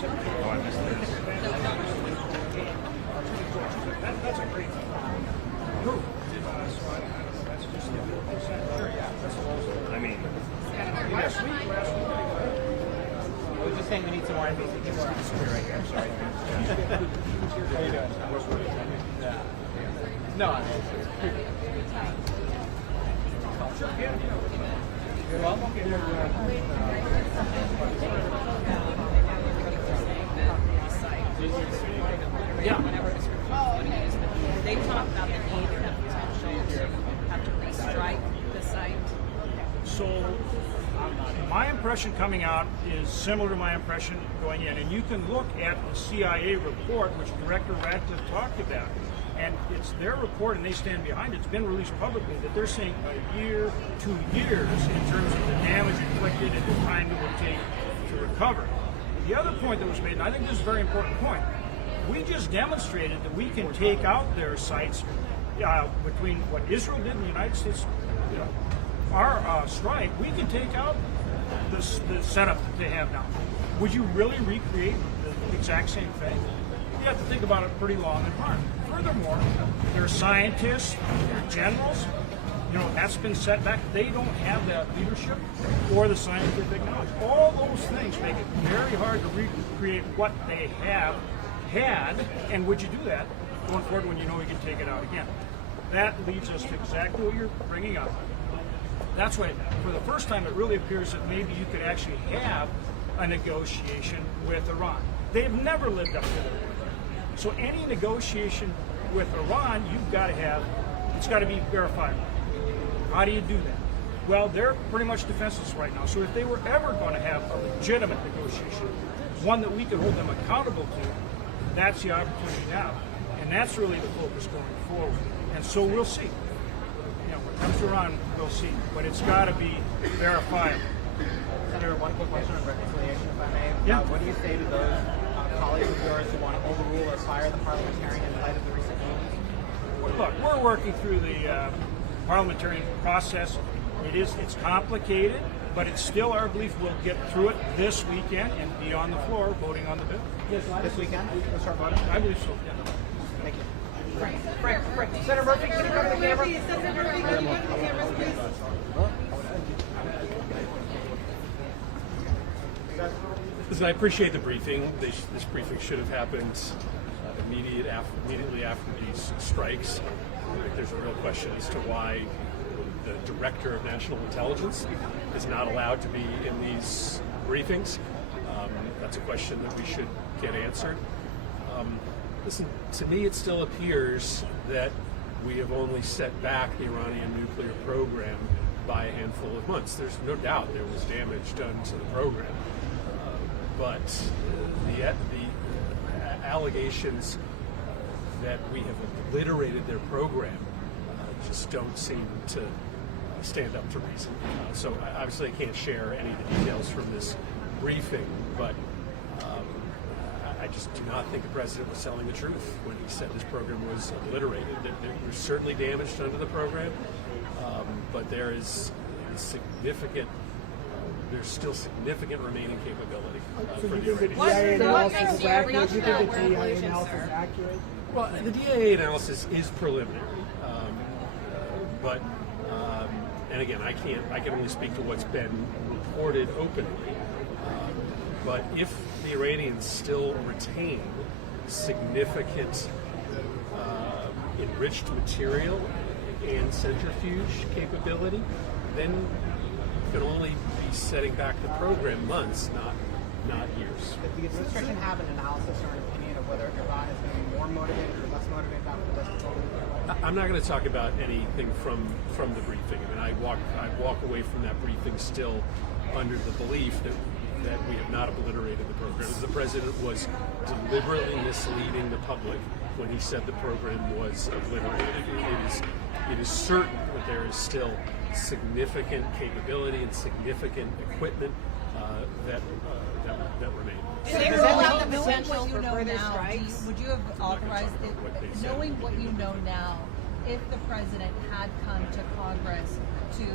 Oh, I missed this. That's a great group. I mean, last week. I was just saying we need some more NBC people around. Right here. I'm sorry. How you doing? Yeah. No, I mean, you're welcome. Yeah. They talk about the need for potential to have to restrike the site. So my impression coming out is similar to my impression going in, and you can look at the CIA report, which Director Radcliffe talked about, and it's their report, and they stand behind it. It's been released publicly that they're saying a year, 2 years in terms of the damage inflicted and the time it will take to recover. The other point that was made, and I think this is a very important point, we just demonstrated that we can take out their sites between what Israel did and the United States, our strike. We can take out the setup that they have now. Would you really recreate the exact same thing? You have to think about it pretty long and hard. Furthermore, they're scientists, they're generals. That's been set back. They don't have that leadership or the scientific knowledge. All those things make it very hard to recreate what they have had. And would you do that going forward when you know you can take it out again? That leads us to exactly what you're bringing up. That's why, for the first time, it really appears that maybe you could actually have a negotiation with Iran. They've never lived up to their word. So any negotiation with Iran, it's got to be verifiable. How do you do that? Well, they're pretty much defenseless right now. So if they were ever going to have a legitimate negotiation, one that we could hold them accountable to, that's the opportunity now. And that's really the focus going forward. And so we'll see. When it comes to Iran, we'll see. But it's got to be verifiable. Senator, one quick question on reconciliation, if I may. Yeah. What do you say to those colleagues of yours who want to overrule or fire the parliamentarian in light of the recent rulings? Look, we're working through the parliamentary process. It's complicated, but it's still our belief we'll get through it this weekend and be on the floor voting on the bill. This weekend? We'll start voting? I believe so. Thank you. Frank. Senator Murphy, can you come to the camera? Senator Murphy, can you come to the camera, please? Listen, I appreciate the briefing. This briefing should have happened immediately after these strikes. There's a real question as to why the Director of National Intelligence is not allowed to be in these briefings. That's a question that we should get answered. Listen, to me it still appears that we have only set back the Iranian nuclear program by a handful of months. There's no doubt there was damage done to the program. But the allegations that we have obliterated their program just don't seem to stand up to reason. So obviously I can't share any of the details from this briefing, but I just do not think the president was telling the truth when he said this program was obliterated. There was certainly damage done to the program, but there's still significant remaining capability for the Iranians. What makes the Iranian accurate? Well, the DIA analysis is preliminary, but and again, I can only speak to what's been reported openly. But if the Iranians still retain significant enriched material and centrifuge capability, then you can only be setting back the program months, not years. Did the administration have an analysis or an opinion of whether Iran is going to be more motivated or less motivated after the rest of the world? I'm not going to talk about anything from the briefing. I mean, I walk away from that briefing still under the belief that we have not obliterated the program. The president was deliberately misleading the public when he said the program was obliterated. It is certain that there is still significant capability and significant equipment that remain. Does that mean the potential for further strikes? Would you have authorized it, knowing what you know now, if the president had come to Congress to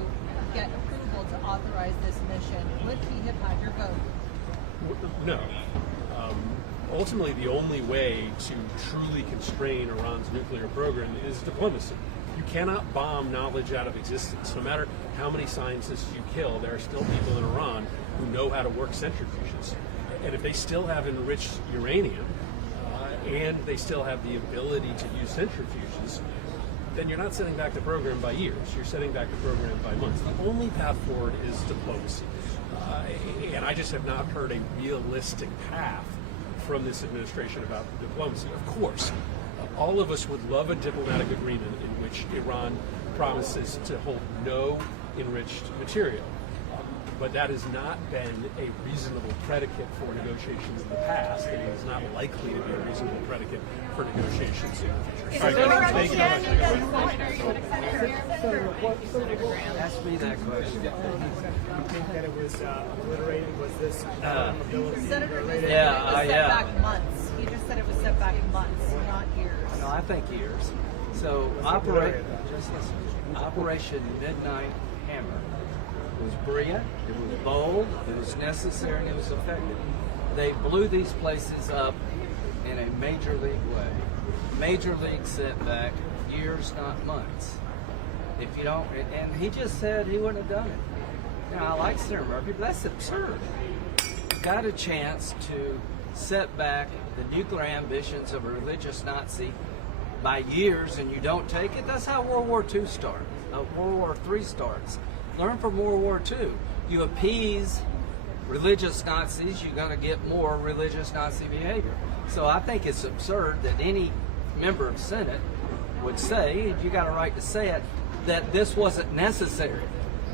get approval to authorize this mission, would he have had your vote? No. ultimately the only way to truly constrain Iran's nuclear program is diplomacy. You cannot bomb knowledge out of existence. No matter how many scientists you kill, there are still people in Iran who know how to work centrifuges. And if they still have enriched uranium, and they still have the ability to use centrifuges, then you're not setting back the program by years. You're setting back the program by months. The only path forward is diplomacy. And I just have not heard a realistic path from this administration about diplomacy. Of course, all of us would love a diplomatic agreement in which Iran promises to hold no enriched material. But that has not been a reasonable predicate for negotiations in the past, and it is not likely to be a reasonable predicate for negotiations in the future. Thank you. Ask me that question. You think that it was obliterated? Was this Senator, he said Yeah, it was set yeah. back months. He just said it was set back months, not years. No, I think years. So Operation Midnight Hammer was brilliant, it was bold, it was necessary, and it was effective. They blew these places up in a major league way. Major league setback, years, not months. If you don't, and he just said he wouldn't have done it. Now, I like Senator Murphy, but that's absurd. Got a chance to set back the nuclear ambitions of a religious Nazi by years, and you don't take it. That's how World War II started. World War III starts. Learn from World War II. You appease religious Nazis, you're going to get more religious Nazi behavior. So I think it's absurd that any member of Senate would say, if you got a right to say it, that this wasn't necessary.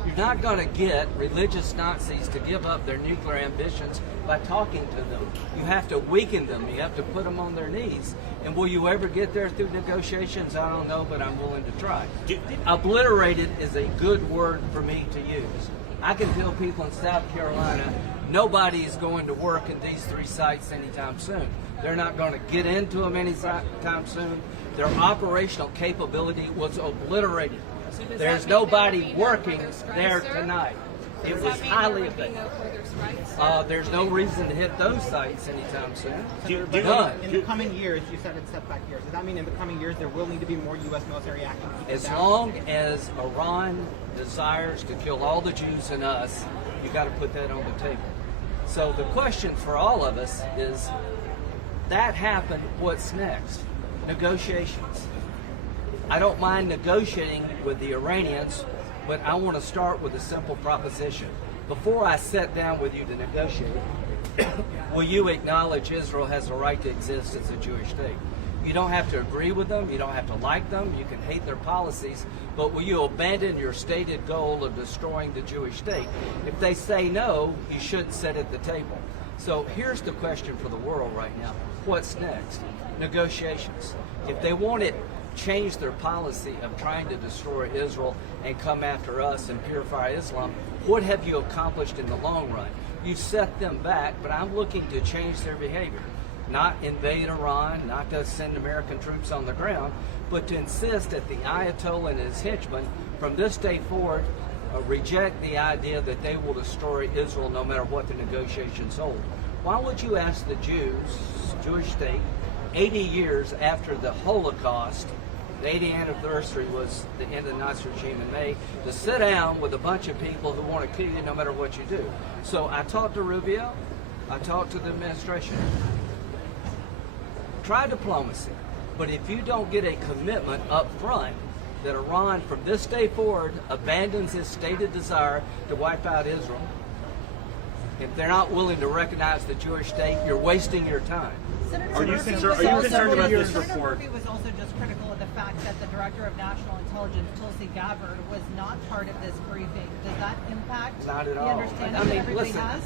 You're not going to get religious Nazis to give up their nuclear ambitions by talking to them. You have to weaken them. You have to put them on their knees. And will you ever get there through negotiations? I don't know, but I'm willing to try. Obliterated is a good word for me to use. I can tell people in South Carolina, nobody is going to work in these 3 sites anytime soon. They're not going to get into them anytime soon. Their operational capability was obliterated. There's nobody working there tonight. It was highly effective. There's no reason to hit those sites anytime soon. None. In the coming years, you said it's set back years. Does that mean in the coming years there will need to be more U.S. military action? As long as Iran desires to kill all the Jews and us, you got to put that on the table. So the question for all of us is, that happened, what's next? Negotiations. I don't mind negotiating with the Iranians, but I want to start with a simple proposition. Before I sit down with you to negotiate, will you acknowledge Israel has a right to exist as a Jewish state? You don't have to agree with them, you don't have to like them, you can hate their policies, but will you abandon your stated goal of destroying the Jewish state? If they say no, you should sit at the table. So here's the question for the world right now. What's next? Negotiations. If they want to change their policy of trying to destroy Israel and come after us and purify Islam, what have you accomplished in the long run? You've set them back, but I'm looking to change their behavior. Not invade Iran, not to send American troops on the ground, but to insist that the Ayatollah and his henchmen from this day forward reject the idea that they will destroy Israel no matter what the negotiations hold. Why would you ask the Jewish state, 80 years after the Holocaust, the 80th anniversary was the end of the Nazi regime in May, to sit down with a bunch of people who want to kill you no matter what you do? So I talked to Rubio, I talked to the administration. Try diplomacy, but if you don't get a commitment up front that Iran from this day forward abandons its stated desire to wipe out Israel, if they're not willing to recognize the Jewish state, you're wasting your time. Are you concerned about this Senator report? Murphy was also just critical of the fact that the Director of National Intelligence, Tulsi Gabbard, was not part of this briefing. Does that impact Not at the all. understanding that everybody has?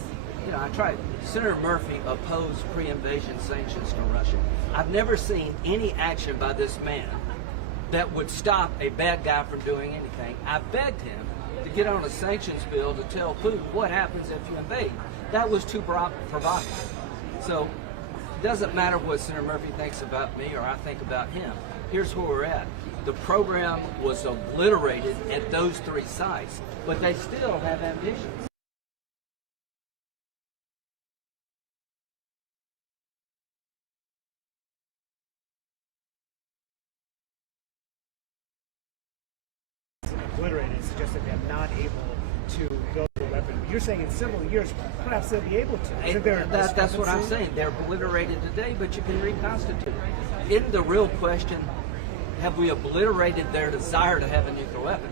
You know, I tried. Senator Murphy opposed pre-invasion sanctions to Russia. I've never seen any action by this man that would stop a bad guy from doing anything. I begged him to get on a sanctions bill to tell Putin what happens if you invade. That was too provocative. So it doesn't matter what Senator Murphy thinks about me or I think about him. Here's where we're at. The program was obliterated at those 3 sites, but they still have ambitions. suggested they're not able to build a weapon. You're saying in several years, perhaps they'll be able to. Isn't there a That's what I'm discrepancy? saying. They're obliterated today, but you can reconstitute. Isn't the real question, have we obliterated their desire to have a nuclear weapon?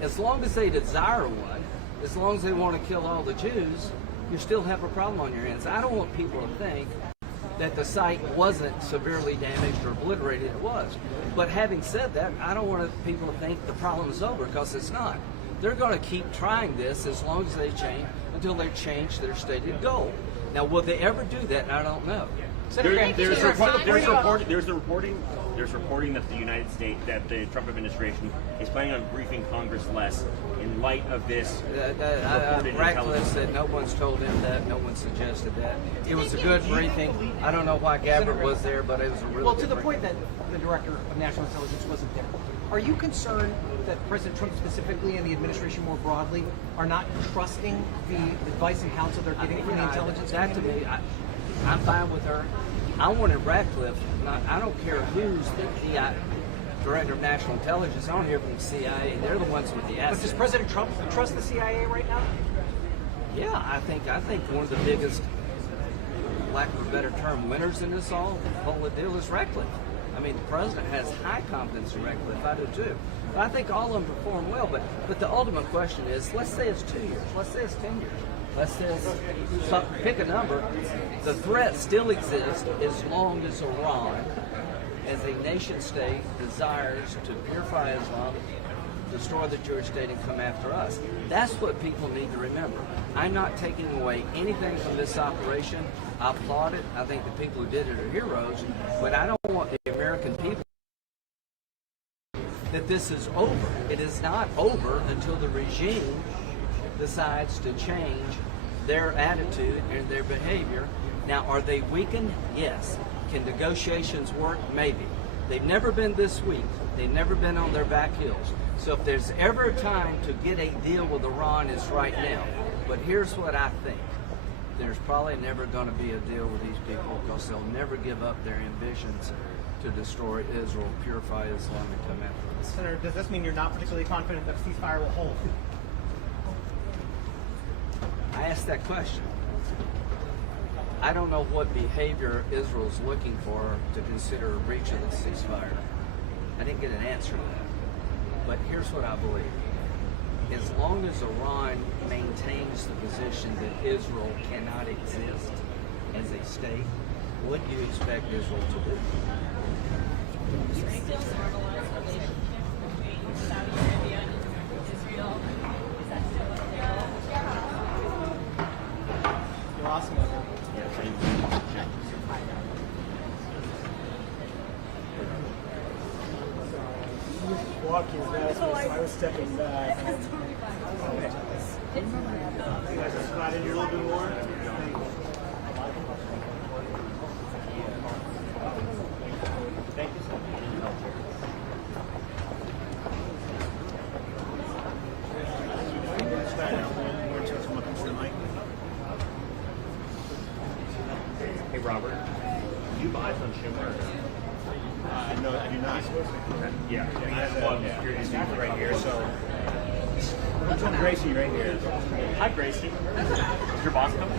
As long as they desire one, as long as they want to kill all the Jews, you still have a problem on your hands. I don't want people to think that the site wasn't severely damaged or obliterated. It was. But having said that, I don't want people to think the problem is over, because it's not. They're going to keep trying this as long as they change, until they change their stated goal. Now, will they ever do that? I don't know. There's reporting that the United States, that the Trump administration is planning on briefing Congress less in light of this reported Ratcliffe intelligence. said no one's told him that, no one suggested that. It was a good briefing. I don't know why Gabbard was there, but it was a really Well, good to the briefing. point that the director of national intelligence wasn't there, are you concerned that President Trump specifically and the administration more broadly are not trusting the advice and counsel they're getting from the intelligence That to community? me, I'm fine with her. I wanted Ratcliffe. I don't care who's the director of national intelligence. I don't hear from the CIA. They're the ones with the But assets. does President Trump trust the CIA right now? Yeah, I think one of the biggest, lack of a better term, winners in this whole deal is Ratcliffe. I mean, the president has high confidence in Ratcliffe. I do too. But I think all of them perform well. But the ultimate question is, let's say it's 2 years. Let's say it's 10 years. Let's say it's pick a number. The threat still exists as long as Iran, as a nation state, desires to purify Islam, destroy the Jewish state, and come after us. That's what people need to remember. I'm not taking away anything from this operation. I applaud it. I think the people who did it are heroes. But I don't want the American people that this is over. It is not over until the regime decides to change their attitude and their behavior. Now, are they weakened? Yes. Can negotiations work? Maybe. They've never been this weak. They've never been on their back heels. So if there's ever a time to get a deal with Iran, it's right now. But here's what I think. There's probably never going to be a deal with these people, because they'll never give up their ambitions to destroy Israel, purify Islam, and come after us. Senator, does this mean you're not particularly confident that a ceasefire will hold? I asked that question. I don't know what behavior Israel's looking for to consider a breach of the ceasefire. I didn't get an answer to that. But here's what I believe. As long as Iran maintains the position that Israel cannot exist as a state, what do you expect Israel to do? You still normalize relationship between Saudi Arabia and Israel. Is that still a deal? You lost me. Walking fast, so I was stepping back. You guys are squatting here a little bit more. Thank you so much. Hey, Robert, do you buy on Schindler? No, I do not. Okay. Yeah. I have security secret right here, so I'm telling Gracie right here. Hi, Gracie. Is your boss coming?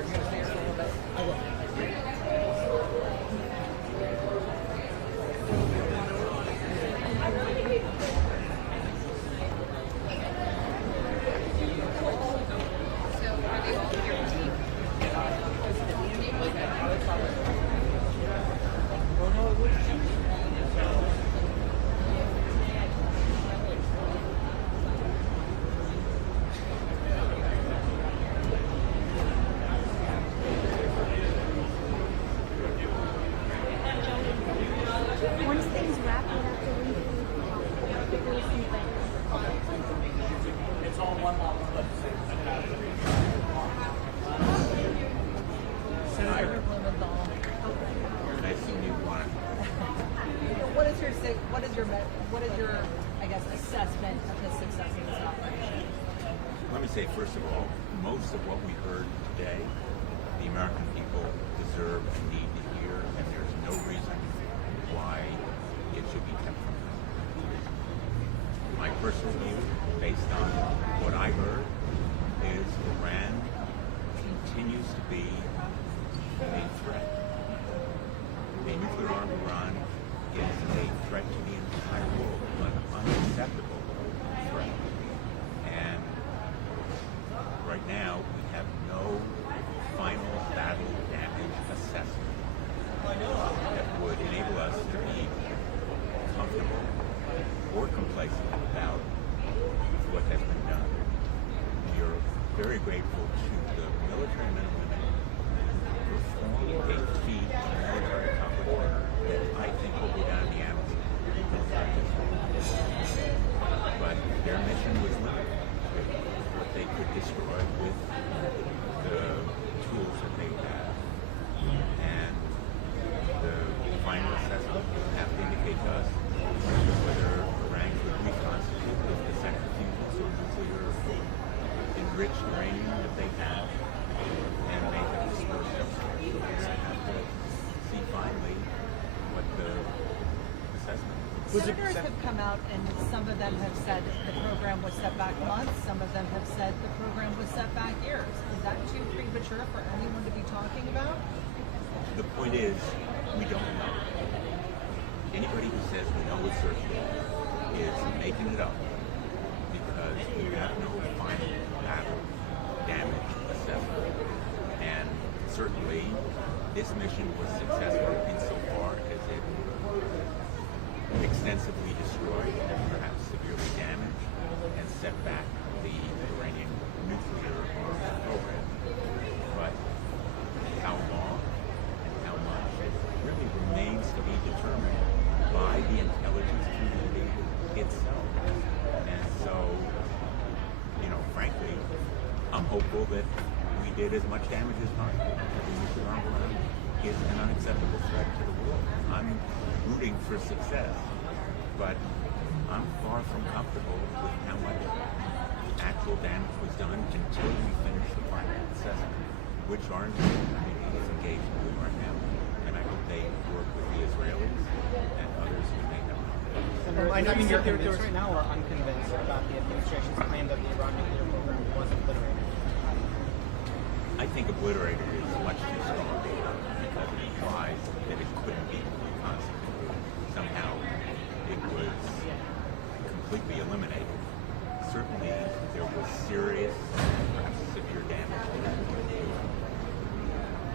Tyler, do you want to say something a little bit? I will. Once things wrap, we'll have to leave. It's all one level. Senator Blumenthal. I assume you want What is your I guess assessment of the success of this operation? Let me say, first of all, most of what we heard today, the American people deserve and need to hear, and there's no reason why it should be kept from them. My personal view, based on what I heard, is Iran continues to be a threat. A nuclear armed Iran is a threat to the entire world, an unacceptable threat. And right now, we have no final battle damage assessment that would enable us to be comfortable or complacent about what has been done. We are very grateful to the military men and women who performed a feat of military accomplishment that I think will go down in the annals of military history. But their mission was limited to what they could destroy with the tools that they have. And the final assessment will have to indicate to us whether Iran could reconstitute the centrifuges or nuclear enriched uranium that they have and make a dispersed substance. We'll have to see finally what the assessment is. Senators have come out and some of them have said the program was set back months, some of them have said the program was set back years. Is that too premature for anyone to be talking about? The point is, we don't know. Anybody who says we know with certainty is making it up because we have no final battle damage assessment. And certainly, this mission was successful insofar as it extensively destroyed and perhaps severely damaged and set back the Iranian nuclear arms program. But how long and how much really remains to be determined by the intelligence community itself. And so, frankly, I'm hopeful that we did as much damage as possible. The nuclear armed Iran is an unacceptable threat to the world. I'm rooting for success, but I'm far from comfortable with how much actual damage was done until we finish the final assessment, which our community is engaged with right now. And I hope they work with the Israelis and others who may have not. I know you're convinced right now or unconvinced about the administration's claim that the Iran nuclear program was obliterated. I think obliterated is much too strong because it implies that it couldn't be reconstituted. Somehow it was completely eliminated. Certainly there was serious, perhaps severe damage to that.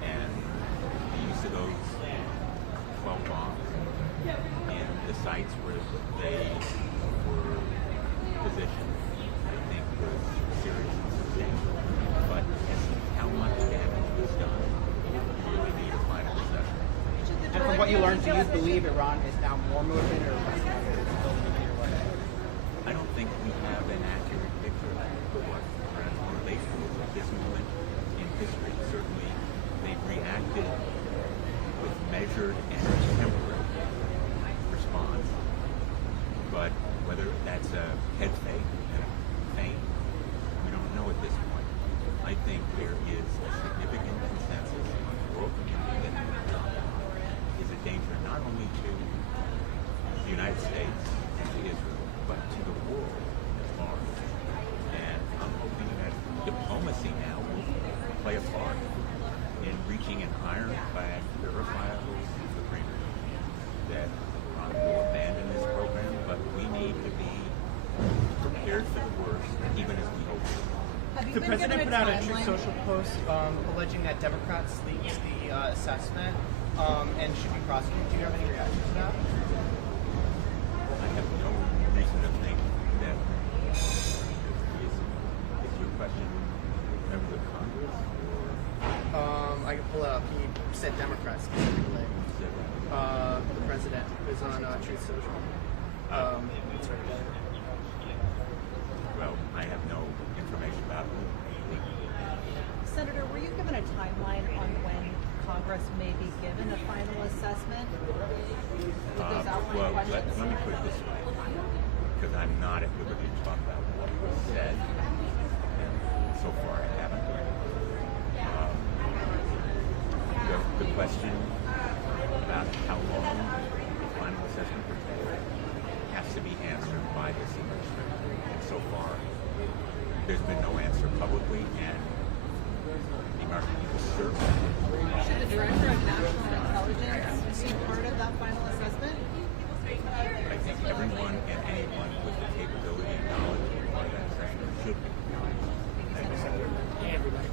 And the use of those 12 bombs in the sites where they were positioned, I think was serious and substantial. But how much damage was done, we really need a final assessment. And from what you learned, do you believe Iran is now more motivated or less motivated to build a nuclear weapon? I don't think we have an accurate picture of what Iran's motivation is at this moment in history. Certainly, they've reacted with measured and temperate response. But whether that's a head fake and a feint, we don't know at this point. I think there is a significant consensus on the world community that Iran is a danger not only to the United States and to Israel, but to the world at large. And I'm hoping that diplomacy now will play a part reaching an ironclad, verifiable agreement that Iran will abandon this program, but we need to be prepared for the worst, even as we hope. The president put out a Truth Social post alleging that Democrats leaked the assessment and should be prosecuted. Do you have any reaction to that? I have no reason to think that is your question members of Congress or I can pull it up. He said Democrats specifically. The president is on Truth Social. It's right there. well, I have no information about it. Senator, were you given a timeline on when Congress may be given a final assessment? With those outline Well, let questions? me put it this way, because I'm not at liberty to talk about what was said, and so far I haven't. The question about how long the final assessment will take has to be answered by this administration, and so far there's been no answer publicly, and the American people deserve that. Should the Director of National Intelligence be part of that final assessment? I think everyone and anyone with the capability and knowledge to apply that assessment should be. Thank you, Senator. Hey, everybody.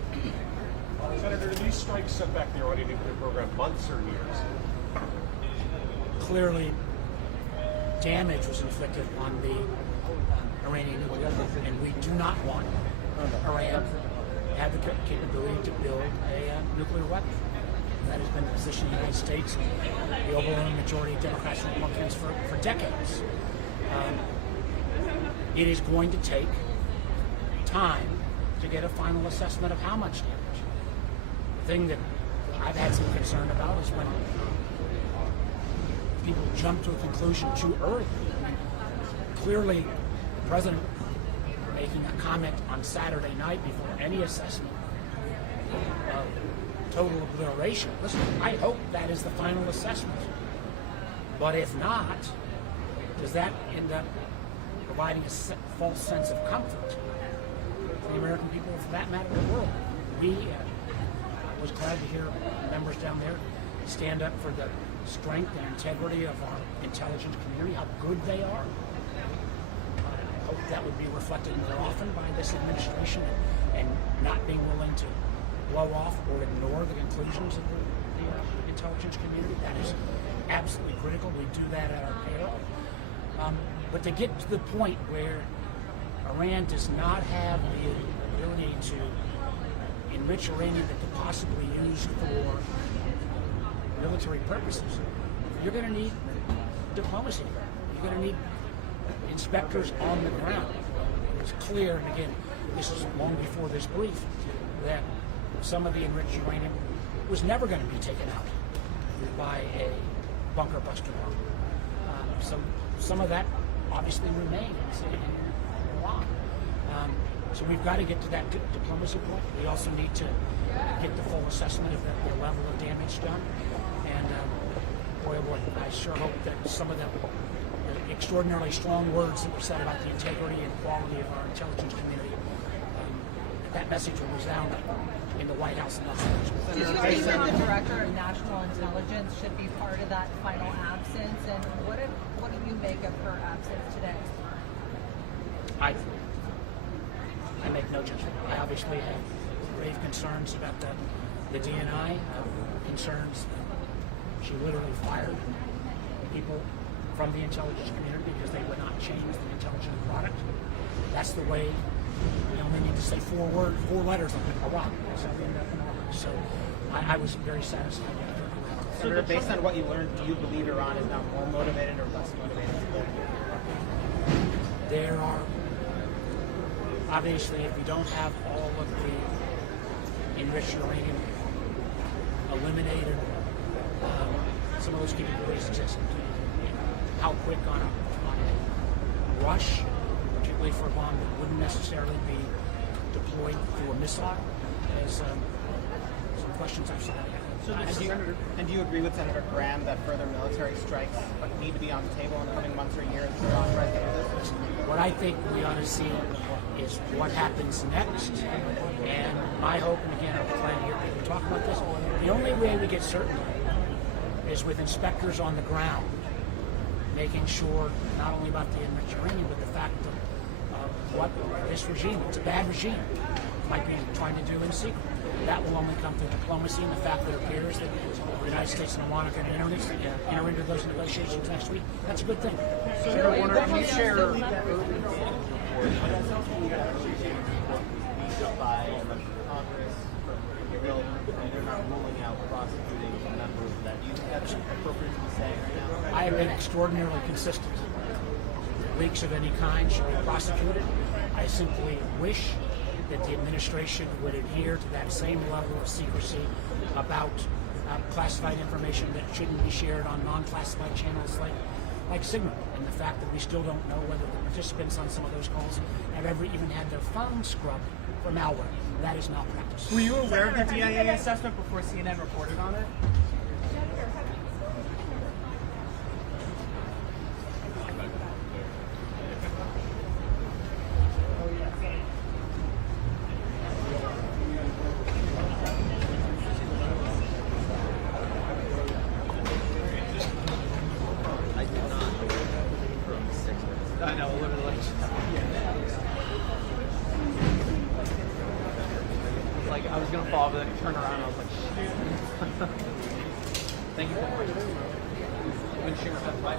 Senator, do these strikes set back the Iranian nuclear program months or years? Clearly, damage was inflicted on the Iranian nuclear program, and we do not want Iran to have the capability to build a nuclear weapon. That has been the position of the United States and the overwhelming majority of Democrats and Republicans for decades. It is going to take time to get a final assessment of how much damage. The thing that I've had some concern about is when people jump to a conclusion too early. Clearly, the president making a comment on Saturday night before any assessment of total obliteration. Listen, I hope that is the final assessment. But if not, does that end up providing a false sense of comfort for the American people, for that matter, the world? I was glad to hear members down there stand up for the strength and integrity of our intelligence community, how good they are. I hope that would be reflected more often by this administration and not being willing to blow off or ignore the conclusions of the intelligence community. That is absolutely critical. We do that at our peril. But to get to the point where Iran does not have the ability to enrich uranium that could possibly use for military purposes, you're going to need diplomacy. You're going to need inspectors on the ground. It's clear, and again, this is long before this brief, that some of the enriched uranium was never going to be taken out by a bunker buster bomb. So some of that obviously remains in Iran. So we've got to get to that diplomacy point. We also need to get the full assessment of the level of damage done. And boy, I sure hope that some of the extraordinarily strong words that were said about the integrity and quality of our intelligence community, that message will resound in the White House and elsewhere. Do you think that the Director of National Intelligence should be part of that final absence? And what do you make of her absence today? I make no judgment. I obviously have grave concerns about the DNI, concerns that she literally fired people from the intelligence community because they would not change the intelligence product. That's the way. You only need to say four letters on Iraq. So I was very satisfied with her. So based on what you learned, do you believe Iran is now more motivated or less motivated to build? There are, obviously, if we don't have all of the enriched uranium eliminated, some of those capabilities exist. How quick on a rush, particularly for a bomb that wouldn't necessarily be deployed through a missile, is some questions I've And do you agree with Senator Graham that further military strikes need to be on the table in the coming months or years to authorize this? What I think we ought to see is what happens next. And my hope, and again, I'm glad to hear people talk about this, the only way we get certainty is with inspectors on the ground, making sure not only about the enriched uranium, but the fact of what this regime, it's a bad regime, might be trying to do in secret. That will only come through diplomacy and the fact that it appears that the United States and Iran are going to enter into those negotiations next week. That's a good thing. Senator Warner, can you share by a member of Congress from the bill, and they're not ruling out prosecuting a member of that? Do you think that's appropriate to be saying right now? I have been extraordinarily consistent. Leaks of any kind should be prosecuted. I simply wish that the administration would adhere to that same level of secrecy about classified information that shouldn't be shared on non-classified channels like Signal, and the fact that we still don't know whether the participants on some of those calls have ever even had their phones scrubbed for malware. That is malpractice. Were you aware of the DIA assessment before CNN reported on it? I know, literally. Like, I was gonna fall, but then I turned around and I was like, shit. Thank you so much. When she was at 5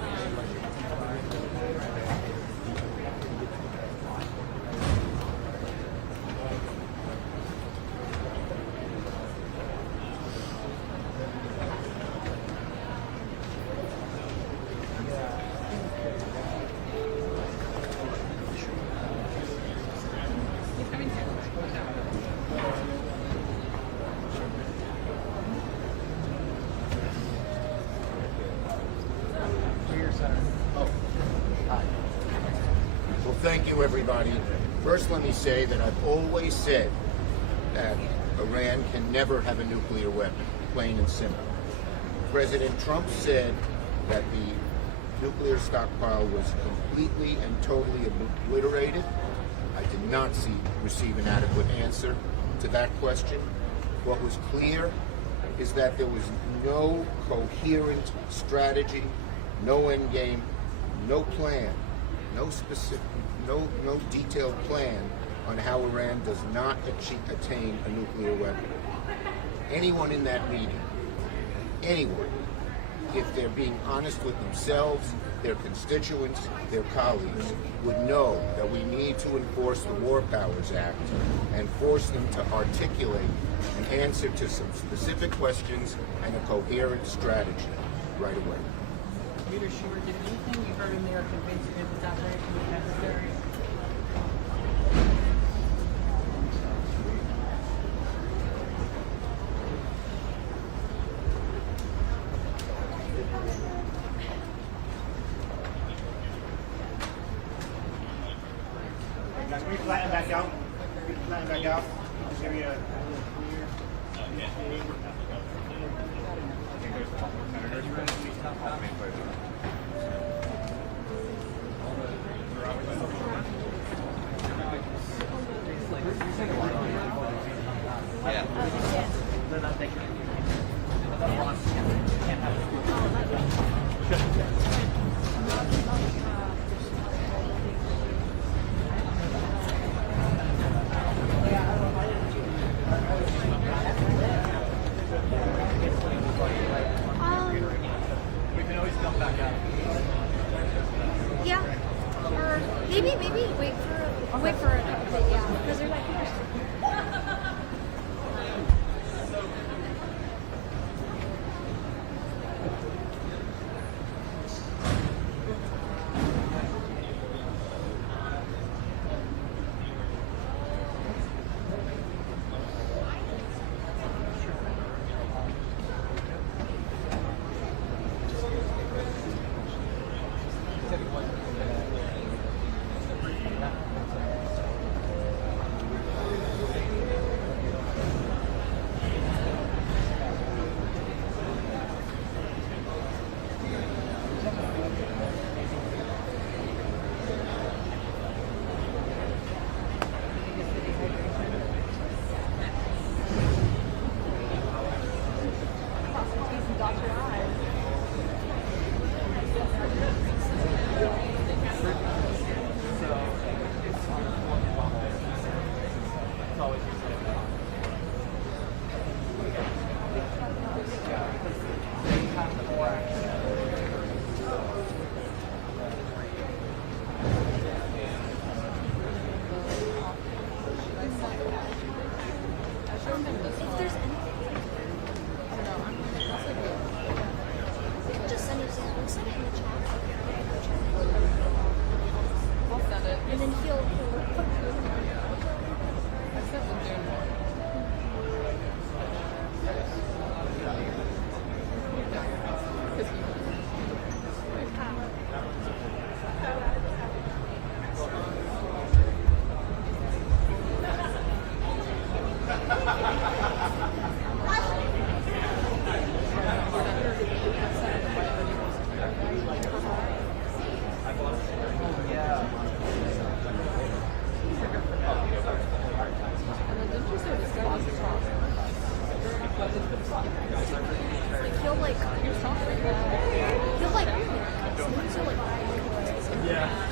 Well, thank you, everybody. First, let me say that I've always said that Iran can never have a nuclear weapon, plain and simple. President Trump said that the nuclear stockpile was completely and totally obliterated. I did not receive an adequate answer to that question. What was clear is that there was no coherent strategy, no end game, no plan, no detailed plan on how Iran does not attain a nuclear weapon. Anyone in that meeting, anyone, if they're being honest with themselves, their constituents, their colleagues, would know that we need to enforce the War Powers Act and force them to articulate an answer to some specific questions and a coherent strategy right away. Leader Schumer, did anything you heard in there convince you that this operation was necessary? Guys, can we flatten back out? Flatten back out. This area. Yeah, or maybe wait for a couple days. Yeah, because they're like. He'll like Yeah.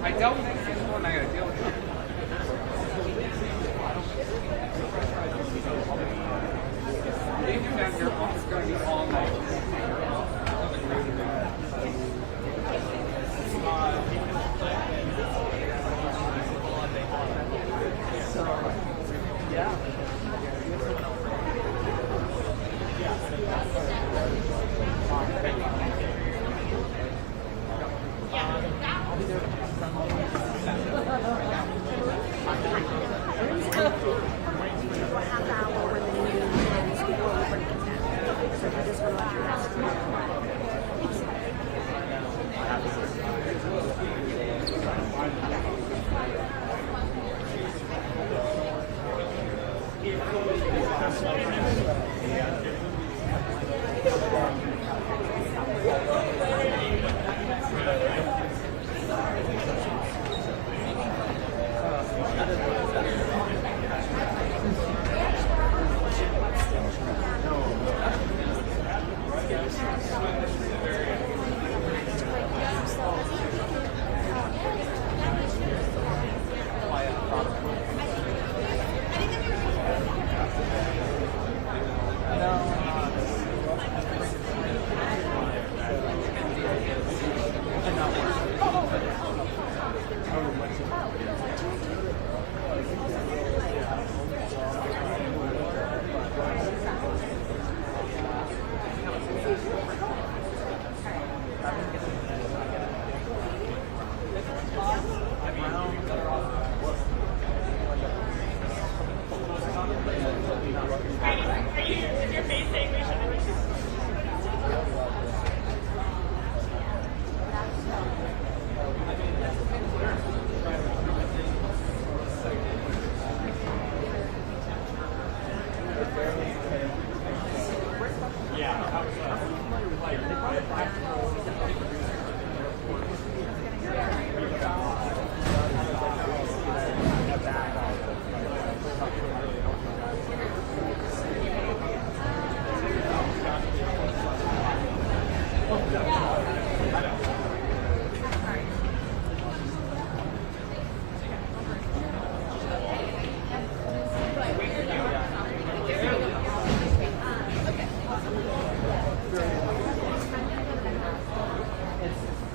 I don't think this one I gotta deal with it. Leave him down here, it's gonna be all night.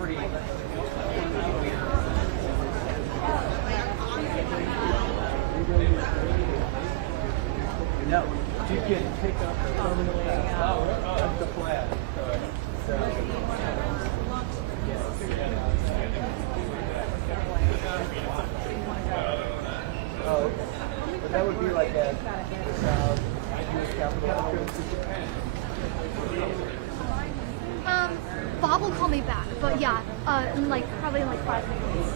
pretty weird. No, you can pick up permanently of the flag. Oh, but that would be like a Bob will call me back, but yeah, probably in 5 minutes.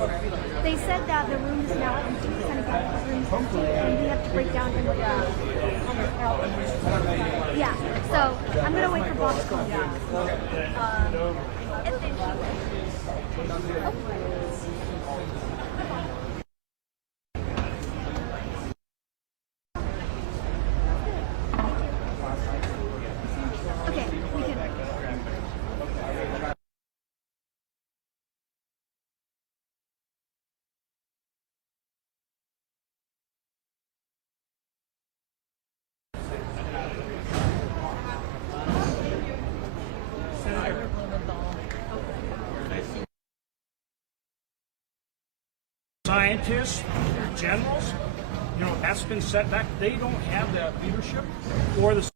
They said that the room is now empty. Senegal room is empty, and we have to break down in the yeah. So I'm gonna wait for Bob to call me. And then okay, we can. Scientists, generals, that's been set back. They don't have that leadership or the